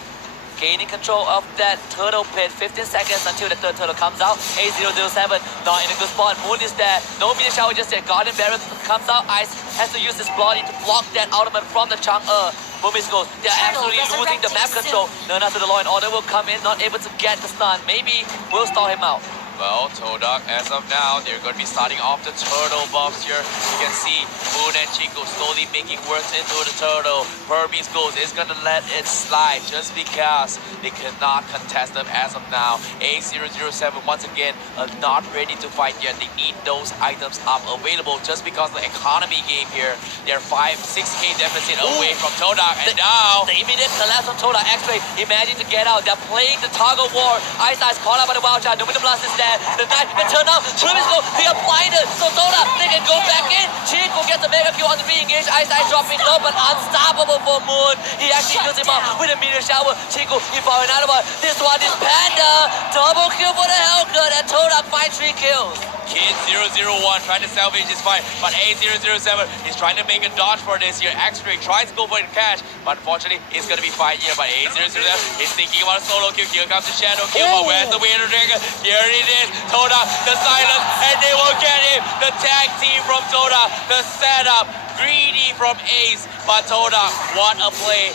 gaining control of that turtle pit. 15 seconds until the third turtle comes out. A007 not in a good spot. Moon is there. No meteor shower just yet. Guardian Barrier comes out. Ice has to use his body to block that ultimate from the Chang'e. Burmese Ghouls, they're absolutely losing the map control. None after the Law and Order will come in, not able to get the stun. Maybe we'll stall him out. Well, Todak, as of now, they're going to be starting off the turtle buffs here. You can see Moon and Chico slowly making works into the turtle. Burmese Ghouls is going to let it slide just because they cannot contest them as of now. A007, once again, not ready to fight yet. They need those items up available just because the economy game here. They're 6k deficit away from Todak, and now the immediate collapse on Todak. X-Ray, imagine to get out. They're playing the tug of war. Ice caught out by the wild child. Dominion Blast is there. The knife can turn out. Burmese Ghouls, they are blinded. So Todak, they can go back in. Chico gets the mega kill on the re-engage. Ice dropping low, but unstoppable for Moon. He actually kills him off with a meteor shower. Chico, he falling out of it. This one is Panda. Double kill for the Hellcut, and Todak finds 3 kills. Kid 001 trying to salvage this fight, but A007 is trying to make a dodge for this here. X-Ray tries to go for the catch, but unfortunately it's going to be fine here. But A007 is thinking about a solo kill. Here comes the shadow kill, but where's the Wader Dragon? Here it is. Todak, the silence, and they will get him. The tag team from Todak, the setup. Greedy from Ace, but Todak, what a play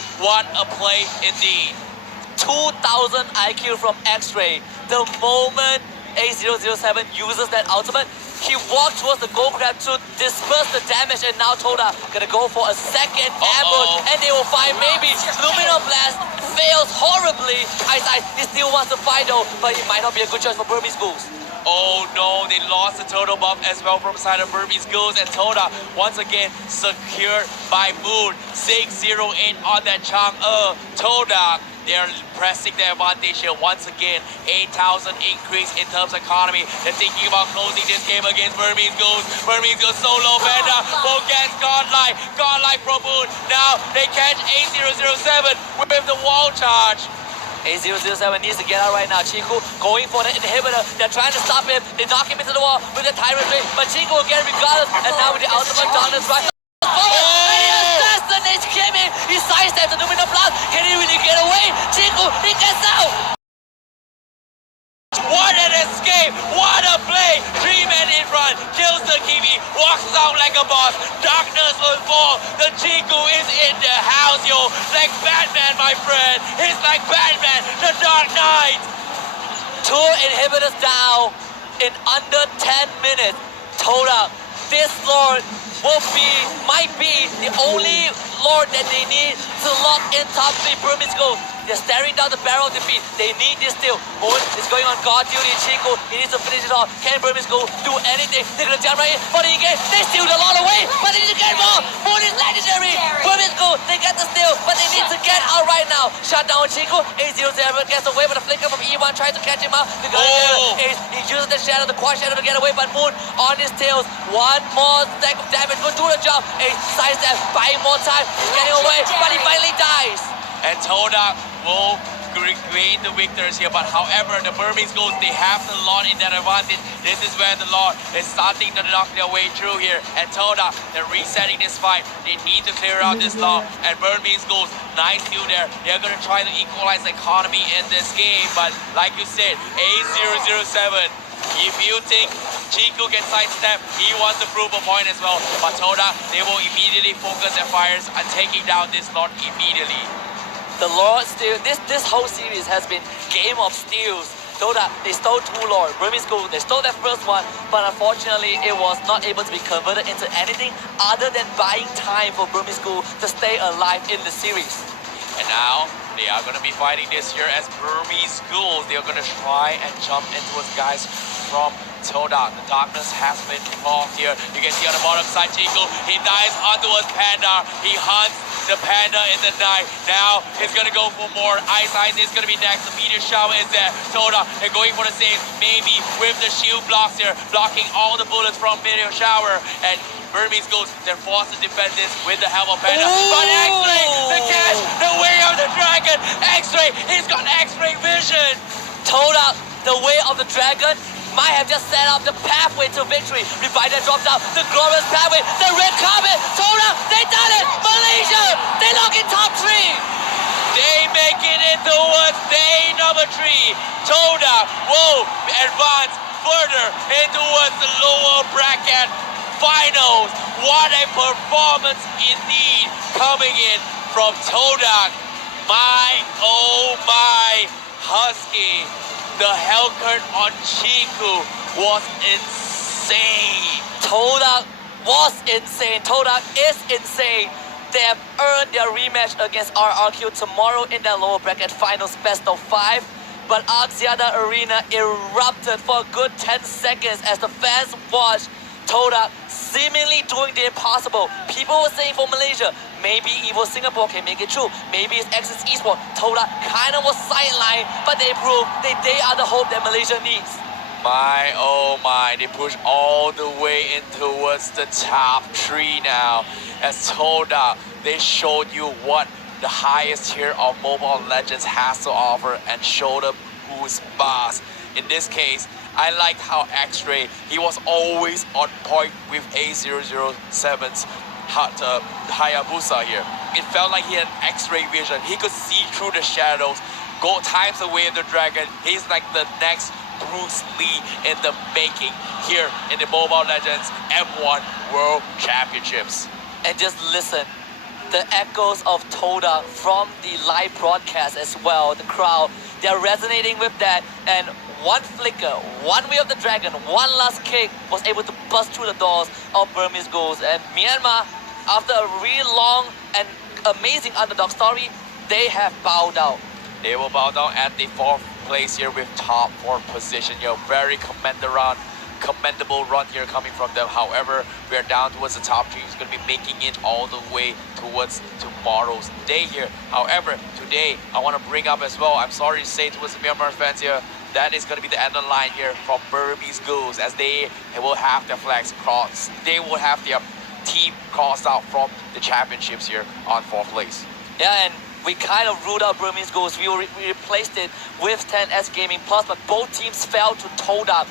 indeed. 2000 IQ from X-Ray. The moment A007 uses that ultimate, he walked towards the gold crab to disperse the damage, and now Todak gonna go for a second ambush, and they will find maybe Luminal Blast fails horribly. Ice, he still wants to fight though, but it might not be a good choice for Burmese Ghouls. Oh no, they lost the turtle buff as well from side of Burmese Ghouls, and Todak once again secured by Moon. 6-0-8 on that Chang'e. Todak, they're pressing their advantage here once again. 8,000 increase in terms of economy. They're thinking about closing this game against Burmese Ghouls. Burmese Ghouls solo Panda will get Godlike. Godlike from Moon. Now they catch A007 with the wall charge. A007 needs to get out right now. Chico going for the inhibitor. They're trying to stop him. They knock him into the wall with the Tyrant Blade, but Chico will get it regardless. And now with the ultimate Darkness Rush. He assassinates Kimmy. He sidesteps the Lumina Blast. Can he really get away? Chico, he gets out. What an escape! What a play! 3 men in front, kills the Kiwi, walks out like a boss. Darkness will fall. The Chico is in the house, yo. Like Batman, my friend. He's like Batman, the Dark Knight. 2 inhibitors down in under 10 minutes. Todak, this Lord might be the only Lord that they need to lock in top 3 Burmese Ghouls. They're staring down the barrel of defeat. They need this still. Moon is going on guard duty. Chico, he needs to finish it off. Can Burmese Ghouls do anything? They're gonna jump right in for the engage. They steal the lot away, but they need to get more. Moon is legendary. Burmese Ghouls, they get the steal, but they need to get out right now. Shut down Chico. A007 gets away, but a flicker from E1 tries to catch him out. He uses the shadow, the quad shadow to get away, but Moon on his tails. One more stack of damage will do the job. A sidestep, buying more time. He's getting away, but he finally dies. And Todak will regain the victors here, but however, the Burmese Ghouls, they have the Lord in that advantage. This is where the Lord is starting to knock their way through here. And Todak, they're resetting this fight. They need to clear out this Lord. And Burmese Ghouls, nice kill there. They're going to try to equalize the economy in this game, but like you said, A007, if you think Chico can sidestep, he wants to prove a point as well. But Todak, they will immediately focus their fires on taking down this Lord immediately. The Lord still, this whole series has been game of steals. Todak, they stole 2 lore. Burmese Ghouls, they stole their first one, but unfortunately it was not able to be converted into anything other than buying time for Burmese Ghouls to stay alive in the series. And now they are going to be fighting this year as Burmese Ghouls. They are going to try and jump into us guys from Todak. The darkness has been involved here. You can see on the bottom side, Chico, he dives onto his panda. He hunts the panda in the night. Now he's going to go for more. Ice is going to be next. The meteor shower is there. Todak, they're going for the same. Maybe with the shield blocks here, blocking all the bullets from meteor shower. And Burmese Ghouls, they're forced to defend this with the help of panda. But X-Ray, the catch, the way of the dragon. X-Ray, he's got X-Ray vision. Todak, the way of the dragon, might have just set up the pathway to victory. Revider dropped out, the glorious pathway, the red carpet. Todak, they done it! Malaysia, they lock in top 3. They make it in towards day number 3. Todak will advance further in towards the lower bracket finals. What a performance indeed coming in from Todak. My, oh my, Husky. The Hellcurt on Chiku was insane. Todak was insane. Todak is insane. They have earned their rematch against RRQ tomorrow in their lower bracket finals best of 5. But Axiata Arena erupted for a good 10 seconds as the fans watched Todak seemingly doing the impossible. People were saying for Malaysia, maybe Evo Singapore can make it true. Maybe it's Exodus Esports. Todak kind of was sidelined, but they proved they are the hope that Malaysia needs. My, oh my, they push all the way in towards the top 3 now. As Todak, they showed you what the highest tier of Mobile Legends has to offer and showed them who's boss. In this case, I liked how X-Ray, he was always on point with A007's Hayabusa here. It felt like he had X-ray vision. He could see through the shadows, go times away the dragon. He's like the next Bruce Lee in the making here in the Mobile Legends M1 World Championships. And just listen, the echoes of Todak from the live broadcast as well, the crowd, they're resonating with that. And one flicker, one way of the dragon, one last kick was able to bust through the doors of Burmese Ghouls. And Myanmar, after a really long and amazing underdog story, they have bowed out. They will bow down at the 4th place here with top 4 position. Very commendable run here coming from them. However, we are down towards the top 3. Who's going to be making it all the way towards tomorrow's day here. However, today I want to bring up as well, I'm sorry to say towards the Myanmar fans here, that is going to be the end of the line here from Burmese Ghouls, as they will have their flags crossed. They will have their team crossed out from the championships here on 4th place. Yeah, and we kind of ruled out Burmese Ghouls. We replaced it with 10S Gaming Plus, but both teams fell to Todak.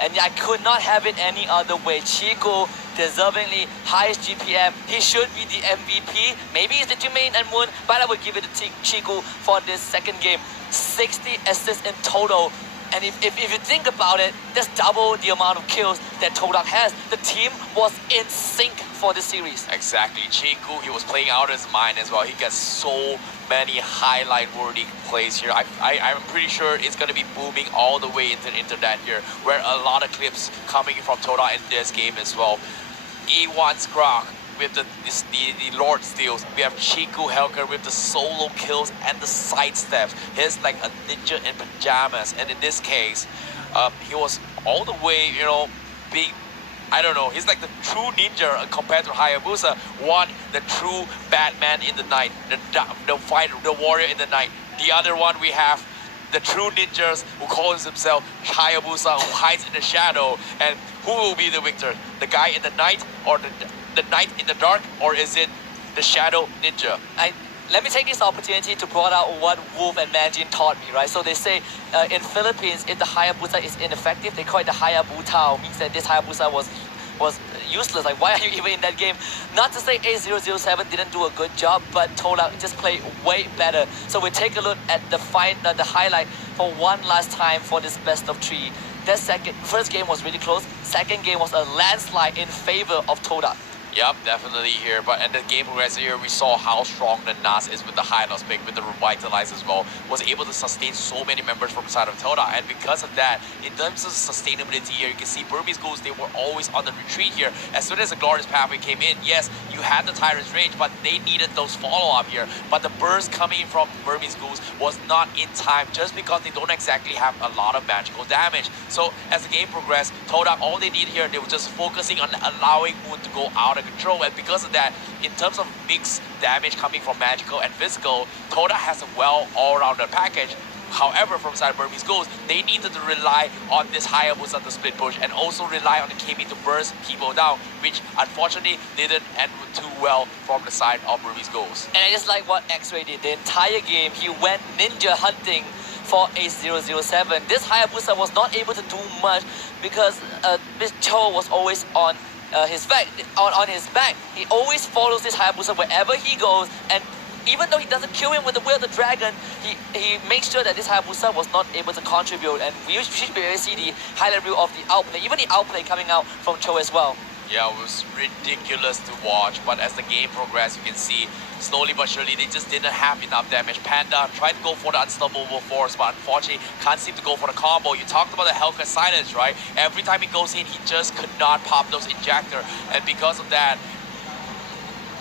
And I could not have it any other way. Chico, deservingly highest GPM. He should be the MVP. Maybe he's the Jermaine and Moon, but I would give it to Chico for this second game. 60 assists in total. And if you think about it, that's double the amount of kills that Todak has. The team was in sync for this series. Exactly. Chiku, he was playing out his mind as well. He got so many highlight-worthy plays here. I'm pretty sure it's going to be booming all the way into the internet here, where a lot of clips coming from Todak in this game as well. E1's Grok with the Lord Steals. We have Chiku Hellcurt with the solo kills and the sidesteps. He's like a ninja in pajamas. And in this case, he was all the way, being, I don't know, he's like the true ninja compared to Hayabusa. One, the true Batman in the night, the fighter, the warrior in the night. The other one, we have the true ninjas who calls himself Hayabusa, who hides in the shadow. And who will be the victor? The guy in the night, or the night in the dark, or is it the shadow ninja? Let me take this opportunity to bring out what Wolf and Manjin taught me, right? So they say in Philippines, if the Hayabusa is ineffective, they call it the Hayabutao, means that this Hayabusa was useless. Like, why are you even in that game? Not to say A007 didn't do a good job, but Todak just played way better. So we take a look at the highlight for one last time for this best of 3. That first game was really close. Second game was a landslide in favor of Todak. Yep, definitely here. But at the game progress here, we saw how strong the Nas is with the high loss pick, with the revitalize as well. Was able to sustain so many members from the side of Todak. And because of that, in terms of sustainability here, you can see Burmese Ghouls, they were always on the retreat here. As soon as the Glorious Pathway came in, yes, you had the Tyrant's range, but they needed those follow-up here. But the burst coming in from Burmese Ghouls was not in time, just because they don't exactly have a lot of magical damage. So as the game progressed, Todak, all they need here, they were just focusing on allowing Moon to go out of control. And because of that, in terms of mixed damage coming from magical and physical, Todak has a well all-rounder package. However, from side Burmese Ghouls, they needed to rely on this Hayabusa to split push and also rely on the KB to burst people down, which unfortunately didn't end too well from the side of Burmese Ghouls. And I just like what X-Ray did. The entire game, he went ninja hunting for a 007. This Hayabusa was not able to do much because Miss Cho was always on his back. On his back, he always follows this Hayabusa wherever he goes, and even though he doesn't kill him with the Will of the Dragon, he makes sure that this Hayabusa was not able to contribute, and we should be able to see the highlight reel of the outplay, even the outplay coming out from Cho as well. Yeah, it was ridiculous to watch, but as the game progressed, you can see slowly but surely they just didn't have enough damage. Panda tried to go for the unstoppable force, but unfortunately can't seem to go for the combo. You talked about the Hellcat Silence, right? Every time he goes in, he just could not pop those injector, and because of that,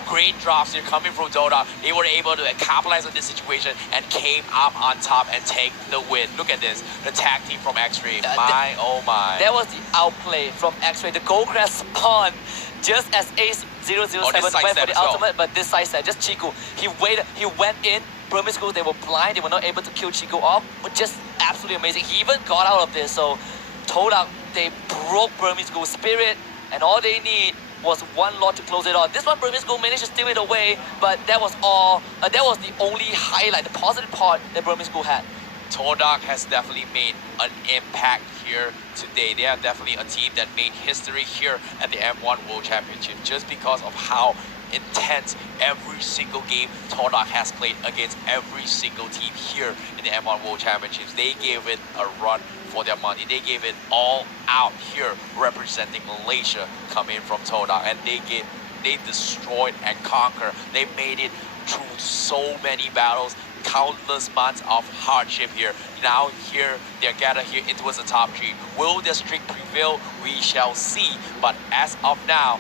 great drops here coming from Todak. They were able to capitalize on this situation and came up on top and take the win. Look at this, the tag team from X-Ray. Oh my. That was the outplay from X-Ray. The Gold Crest spawned just as Ace 007 went for the ultimate, but this side set, just Chiku. He waited, he went in. Burmese Ghouls, they were blind, they were not able to kill Chiku off, but just absolutely amazing. He even got out of this, so Todak, they broke Burmese Ghouls' spirit, and all they need was one lot to close it on. This one, Burmese Ghouls managed to steal it away, but that was all. That was the only highlight, the positive part that Burmese Ghouls had. Todak has definitely made an impact here today. They are definitely a team that made history here at the M1 World Championship just because of how intense every single game Todak has played against every single team here in the M1 World Championships. They gave it a run for their money. They gave it all out here representing Malaysia coming from Todak, and they destroyed and conquered. They made it through so many battles, countless months of hardship here. Now here, they're gathered here into the top three. Will the streak prevail? We shall see. But as of now,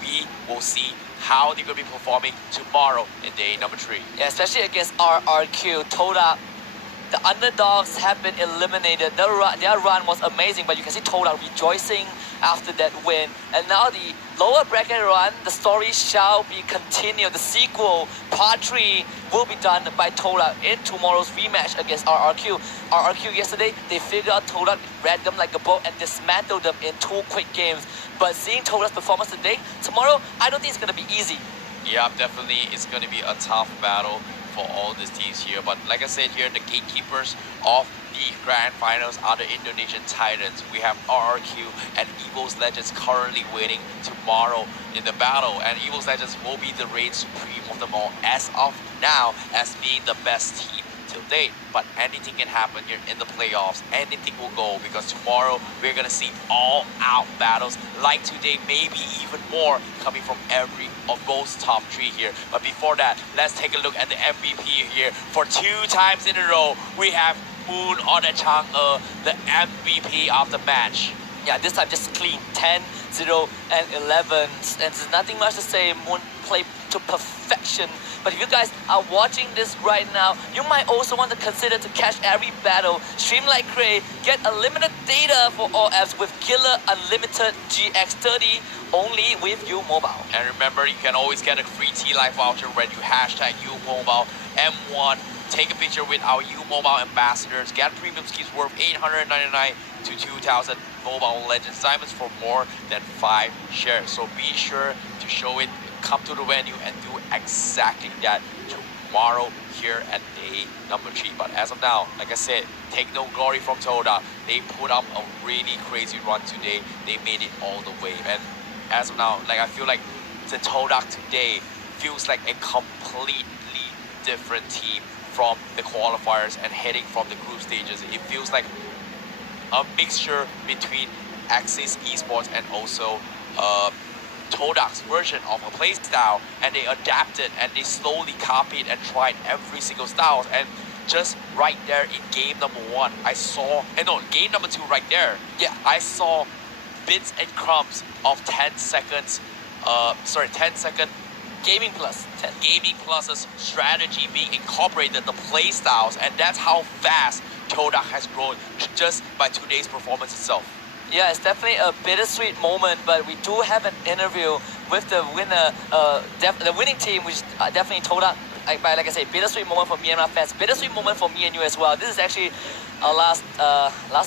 we will see how they're going to be performing tomorrow in day number 3. Yeah, especially against RRQ. Todak, the underdogs have been eliminated. Their run was amazing, but you can see Todak rejoicing after that win. And now the lower bracket run, the story shall be continued. The sequel, part 3, will be done by Todak in tomorrow's rematch against RRQ. RRQ yesterday, they figured out Todak, read them like a boat, and dismantled them in 2 quick games. But seeing Todak's performance today, tomorrow, I don't think it's going to be easy. Yeah, definitely it's going to be a tough battle for all these teams here. But like I said here, the gatekeepers of the grand finals are the Indonesian Titans. We have RRQ and Evil's Legends currently waiting tomorrow in the battle, and Evil's Legends will be the reign supreme of them all as of now, as being the best team till date. But anything can happen here in the playoffs. Anything will go, because tomorrow we're gonna see all out battles like today, maybe even more coming from every of those top 3 here. But before that, let's take a look at the MVP here. For 2 times in a row, we have Moon on the Chang'e, the MVP of the match. Yeah, this time just clean, 10, 0, and 11. And there's nothing much to say. Moon played to perfection. But if you guys are watching this right now, you might also want to consider to catch every battle. Stream like Cray, get unlimited data for all apps with Killer Unlimited GX30 only with U-Mobile. And remember, you can always get a free T-Life voucher when you hashtag U-Mobile M1. Take a picture with our U-Mobile ambassadors. Get premium skis worth $899 to 2,000 Mobile Legends Diamonds for more than 5 shares. So be sure to show it, come to the venue, and do exactly that tomorrow here at day number 3. But as of now, like I said, take no glory from Todak. They put up a really crazy run today. They made it all the way. And as of now, like I feel like the Todak today feels like a completely different team from the qualifiers and heading from the group stages. It feels like a mixture between Axis Esports and also Todak's version of a play style, and they adapted and they slowly copied and tried every single style. And just right there in game number 1, I saw, game number 2 right there, I saw bits and crumbs of 10 seconds, 10 second Gaming Plus. Gaming Plus's strategy being incorporated, the play styles, and that's how fast Todak has grown just by today's performance itself. Yeah, it's definitely a bittersweet moment, but we do have an interview with the winner, the winning team, which definitely Todak. Like I say, bittersweet moment for Myanmar fans, bittersweet moment for me and you as well. This is actually our last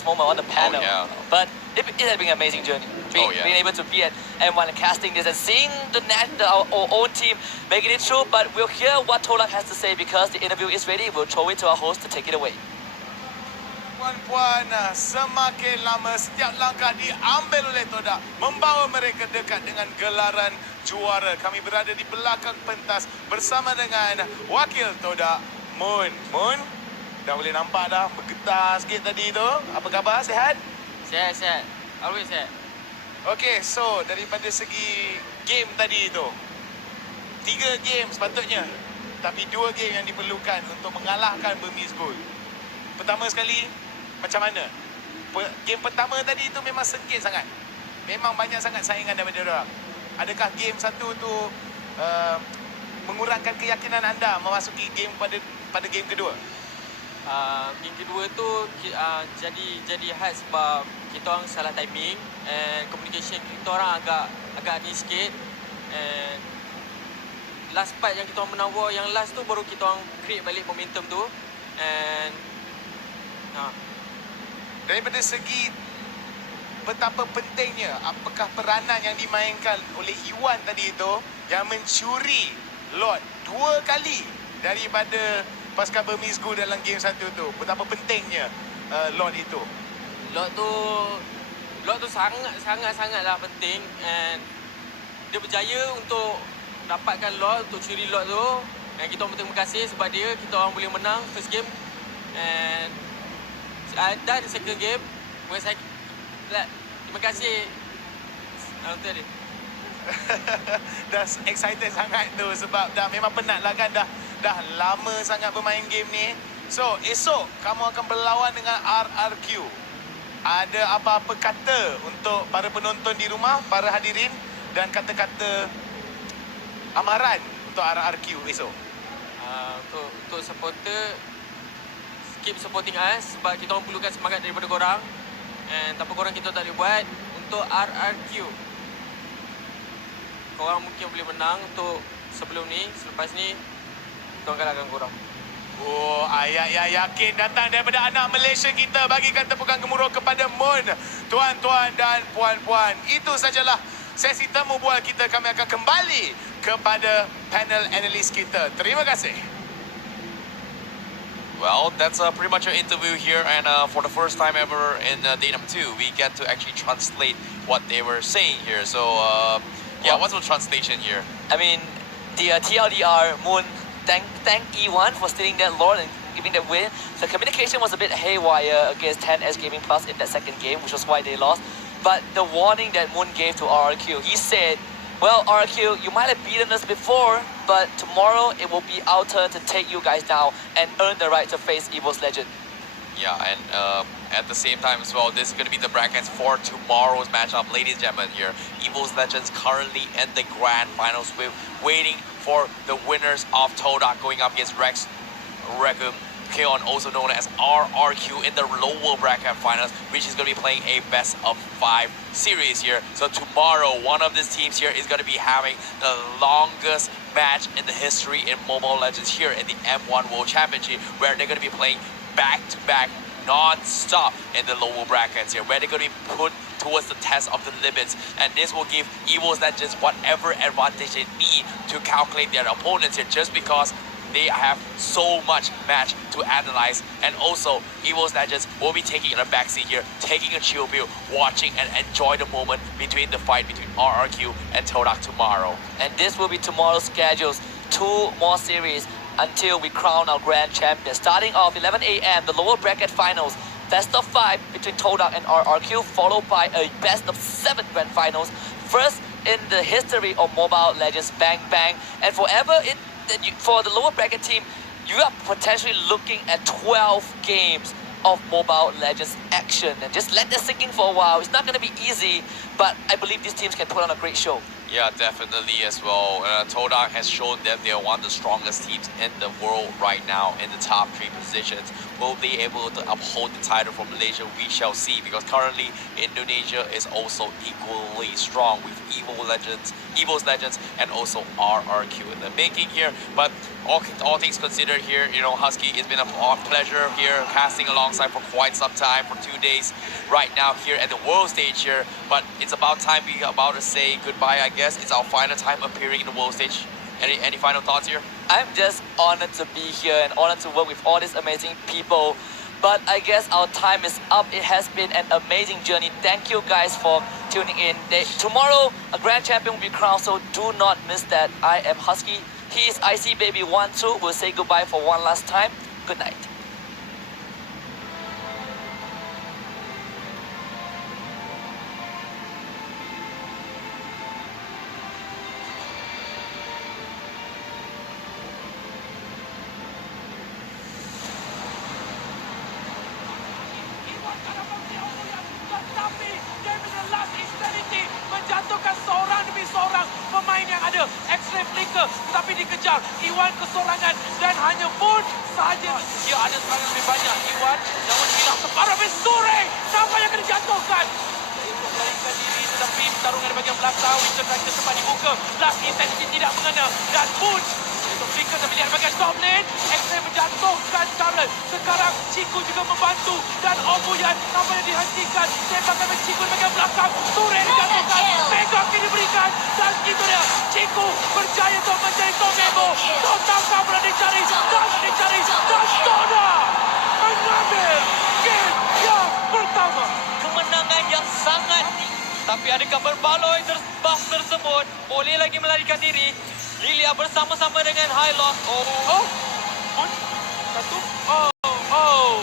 moment on the panel. Oh, yeah. But it has been an amazing journey. Being able to be at M1 and casting this and seeing our own team making it through. But we'll hear what Todak has to say because the interview is ready. We'll throw it to our host to take it away. Puan-puan, semakin lama setiap langkah diambil oleh Todak membawa mereka dekat dengan gelaran juara. Kami berada di belakang pentas bersama dengan wakil Todak, Moon. Moon, dah boleh nampak dah bergetar sikit tadi tu. Apa khabar? Sihat? Sihat. Always sihat. Okey, so daripada segi game tadi tu, 3 game sepatutnya, tapi 2 game yang diperlukan untuk mengalahkan Burmese Ghouls. Pertama sekali, macam mana? Game pertama tadi tu memang sengit sangat. Memang banyak sangat saingan daripada orang. Adakah game satu tu mengurangkan keyakinan anda memasuki game pada game kedua? Game kedua tu jadi hard sebab kita orang salah timing and communication kita orang agak ni sikit, and last part yang kita orang menang war yang last tu baru kita orang create balik momentum tu. And daripada segi betapa pentingnya, apakah peranan yang dimainkan oleh Iwan tadi itu yang mencuri lot 2 kali daripada pasukan Burmese Ghouls dalam game 1 tu, betapa pentingnya lot itu? Lot tu sangat-sangatlah penting, and dia berjaya untuk dapatkan lot, untuk curi lot tu, dan kita orang berterima kasih sebab dia kita orang boleh menang first game. And dan second game, terima kasih untuk dia. Dah excited sangat tu sebab dah memang penat lah kan, dah lama sangat bermain game ni. So esok kamu akan berlawan dengan RRQ. Ada apa-apa kata untuk para penonton di rumah, para hadirin, dan kata-kata amaran untuk RRQ esok? Untuk supporter, keep supporting us sebab kita orang perlukan semangat daripada korang, and tanpa korang kita tak boleh buat. Untuk RRQ, korang mungkin boleh menang. Untuk sebelum ni, selepas ni kita orang kalahkan korang. Oh, ayat yang yakin datang daripada anak Malaysia kita. Bagikan tepukan gemuruh kepada Moon. Tuan-tuan dan puan-puan, itu sajalah sesi temu bual kita. Kami akan kembali kepada panel analis kita. Terima kasih. Well, that's pretty much an interview here, and for the first time ever in day number 2, we get to actually translate what they were saying here. So, what's the translation here? I mean, the TLDR, Moon, thank E1 for stealing that Lord and giving that win. The communication was a bit haywire against 10S Gaming Plus in that second game, which was why they lost. But the warning that Moon gave to RRQ, he said, well, RRQ, you might have beaten us before, but tomorrow it will be our turn to take you guys down and earn the right to face Evil's Legend. Yeah, and at the same time as well, this is going to be the brackets for tomorrow's matchup. Ladies and gentlemen, here, Evil's Legends currently in the grand finals. We're waiting for the winners of Todak going up against Rex Rekum Keon, also known as RRQ, in the lower bracket finals, which is going to be playing a best of 5 series here. So tomorrow, one of these teams here is going to be having the longest match in the history in Mobile Legends here in the M1 World Championship, where they're going to be playing back-to-back non-stop in the lower brackets here, where they're going to be put towards the test of the limits, and this will give Evil's Legends whatever advantage they need to calculate their opponents here, just because they have so much match to analyze. And also, Evil's Legends will be taking a backseat here, taking a chill pill, watching and enjoy the moment between the fight between RRQ and Todak tomorrow. And this will be tomorrow's schedules. 2 more series until we crown our grand champion. Starting off 11 a.m., the lower bracket finals, best of 5 between Todak and RRQ, followed by a best of 7 grand finals. First in the history of Mobile Legends Bang Bang. And for the lower bracket team, you are potentially looking at 12 games of Mobile Legends action. And just let that sink in for a while. It's not going to be easy, but I believe these teams can put on a great show. Yeah, definitely as well. Todak has shown that they're one of the strongest teams in the world right now in the top 3 positions. Will they be able to uphold the title from Malaysia? We shall see, because currently Indonesia is also equally strong with Evo's Legends, and also RRQ in the making here. But all things considered here, you know, Husky, it's been a pleasure here casting alongside for quite some time, for 2 days right now here at the world stage here. But it's about time we are about to say goodbye, I guess. It's our final time appearing in the world stage. Any final thoughts here? I'm just honored to be here and honored to work with all these amazing people. But I guess our time is up. It has been an amazing journey. Thank you guys for tuning in. Tomorrow, a grand champion will be crowned, so do not miss that. I am Husky. He is IC Baby 12. We'll say goodbye for one last time. Good night. Menjatuhkan seorang demi seorang pemain yang ada. X-ray flicker tetapi dikejar. Iwan kesorangan dan hanya Moon sahaja. Dia ada serangan lebih banyak. Iwan namun hilang separuh habis sore. Siapa yang akan dijatuhkan? Untuk melarikan diri tetapi pertarungan di bahagian belakang. Winston Riker sempat dibuka. Last intensity tidak mengena. Dan Moon untuk flicker tapi lihat bahagian top lane. X-ray menjatuhkan Charlotte. Sekarang Chiku juga membantu. Dan Obuyan nampaknya dihentikan. Tembakan dari Chiku di bahagian belakang. Ture dijatuhkan. Mega kini diberikan. Dan itu dia. Chiku berjaya untuk mencari Tomemo. Todak pula dicari. Dan dicari. Dan Todak mengambil game yang pertama. Kemenangan yang sangat tinggi. Tapi adakah berbaloi buff tersebut boleh lagi melarikan diri? Lilia bersama-sama dengan Hylock. Moon. Satu. Oh.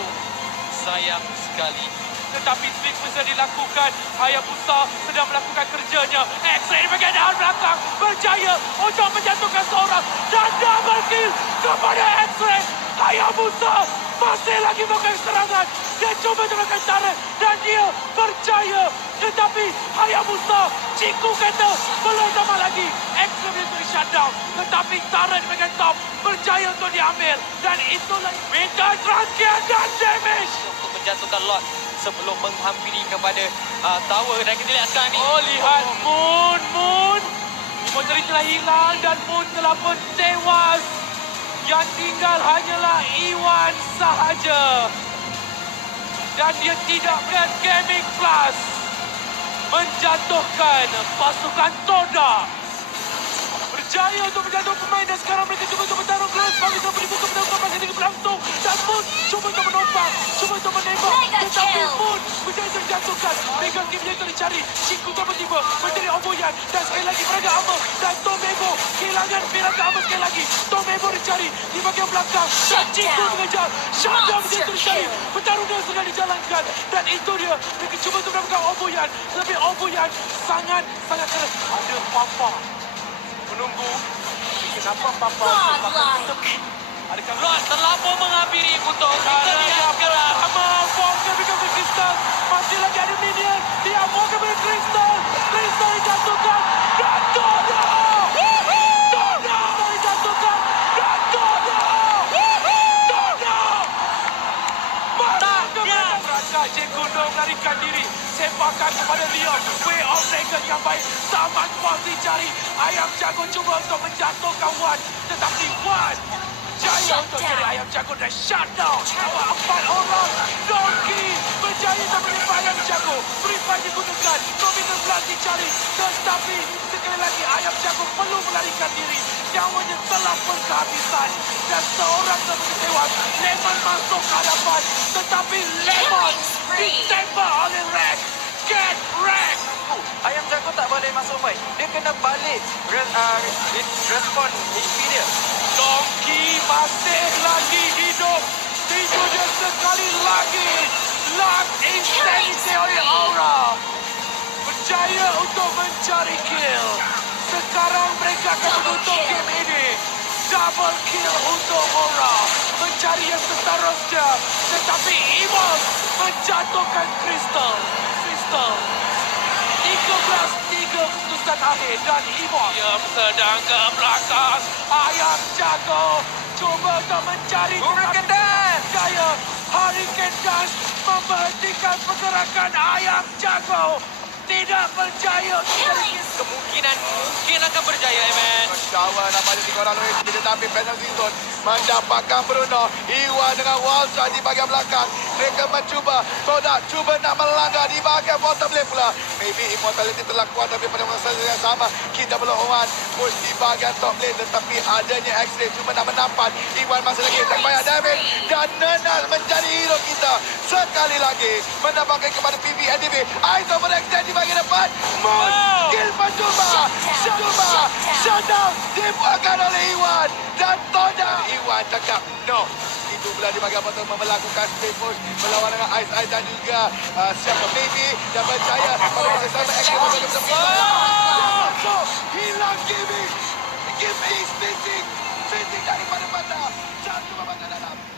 Sayang sekali. Tetapi split bisa dilakukan. Hayabusa sedang melakukan kerjanya. X-ray di bahagian dahan belakang. Berjaya untuk menjatuhkan seorang. Dan double kill kepada X-ray. Hayabusa masih lagi melakukan serangan. Dia cuba melakukan tarik. Dan dia berjaya. Tetapi Hayabusa, Chiku kata belum lama lagi. X-ray boleh di-shutdown. Tetapi tarik di bahagian top berjaya untuk diambil. Dan itulah minta terakhir dan damage. Untuk menjatuhkan Lord sebelum menghampiri kepada tower. Dan kita lihat sekarang ni. Oh, lihat Moon. Immortality telah hilang dan Moon telah pun tewas. Yang tinggal hanyalah Iwan sahaja. Dan dia tidak melihat Gaming Plus menjatuhkan pasukan Todak. Berjaya untuk menjatuhkan pemain dan sekarang mereka cuba untuk bertarung keras. Bagi telah dibuka menembak masih lagi berlangsung. Dan Moon cuba untuk menopang, cuba untuk menembak. Tetapi Moon berjaya terjatuhkan. Mega Kim dia tercari. Chiku tiba-tiba mencari Oboyan. Dan sekali lagi Peraga Armor. Dan Tomemo kehilangan Peraga Armor sekali lagi. Tomemo dicari di bahagian belakang. Dan Chiku mengejar. Shada menjadi tercari. Pertarungan sedang dijalankan. Dan itu dia. Mereka cuba untuk mendapatkan Oboyan. Tetapi Oboyan sangat keras. Ada Papa menunggu. Kenapa Papa makan tepi? Adakah Lord terlampau menghampiri untuk kita lihat sekarang. Walker bersama Kristal. Masih lagi ada minion. Dia Walker bersama Kristal. Kristal dijatuhkan. Dan Todak! Todak dijatuhkan. Dan Todak! Todak! Mantap! Raka Jekundo melarikan diri. Sepakan kepada Leon. Way of Dragon yang baik. Zaman Paul dicari. Ayam Jago cuba untuk menjatuhkan Wan. Tetapi Wan berjaya untuk cari Ayam Jago dan shutdown. Nampak 4 orang. Donkey berjaya untuk menimpa Ayam Jago. Revive digunakan. Dominant Blood dicari. Tetapi sekali lagi Ayam Jago perlu melarikan diri. Nyawanya telah pun kehabisan. Dan seorang telah tewas. Lemon masuk ke hadapan. Tetapi Lemon ditembak oleh Rex. Get Rex! Ayam Jago tak boleh masuk fight. Dia kena balik respon HP dia. Donkey masih lagi hidup. Itu dia sekali lagi. Lock insanity oleh Aura. berjaya untuk mencari kill. Sekarang mereka akan menutup game ini. Double kill untuk Aura. Mencari yang seterusnya. Tetapi Evos menjatuhkan Crystal. 13-3 keputusan akhir dan Evos diam sedang ke belakang. Ayam jago cuba untuk mencari Hurricane Jaya. Hurricane Dash memberhentikan pergerakan Ayam jago. Tidak berjaya. kemungkinan mungkin akan berjaya, man. Shower nampaknya 3 orang lebih tetapi penalty zone mendapatkan Bruno. Iwan dengan wall shot di bahagian belakang. Mereka mencuba. Todak cuba nak melanggar di bahagian bottom lane pula. Maybe immortality telah kuat tapi pada masa yang sama kita belum Iwan push di bahagian top lane tetapi adanya X-ray cuma nak menampak. Iwan masih lagi tak banyak damage dan Nenal menjadi hero kita. Sekali lagi mendapatkan kepada PBNDB. Eyes over extend di bahagian depan. Moon kill percuma. Shutdown dibuatkan oleh Iwan dan Todak. Iwan cakap no. Itu pula di bahagian bottom melakukan spray push melawan dengan Ice dan juga siapa Baby dan berjaya pada masa sama action bagi bersama. Hilang gimmick. Gimmick is fitting daripada mata. Jatuh ke dalam.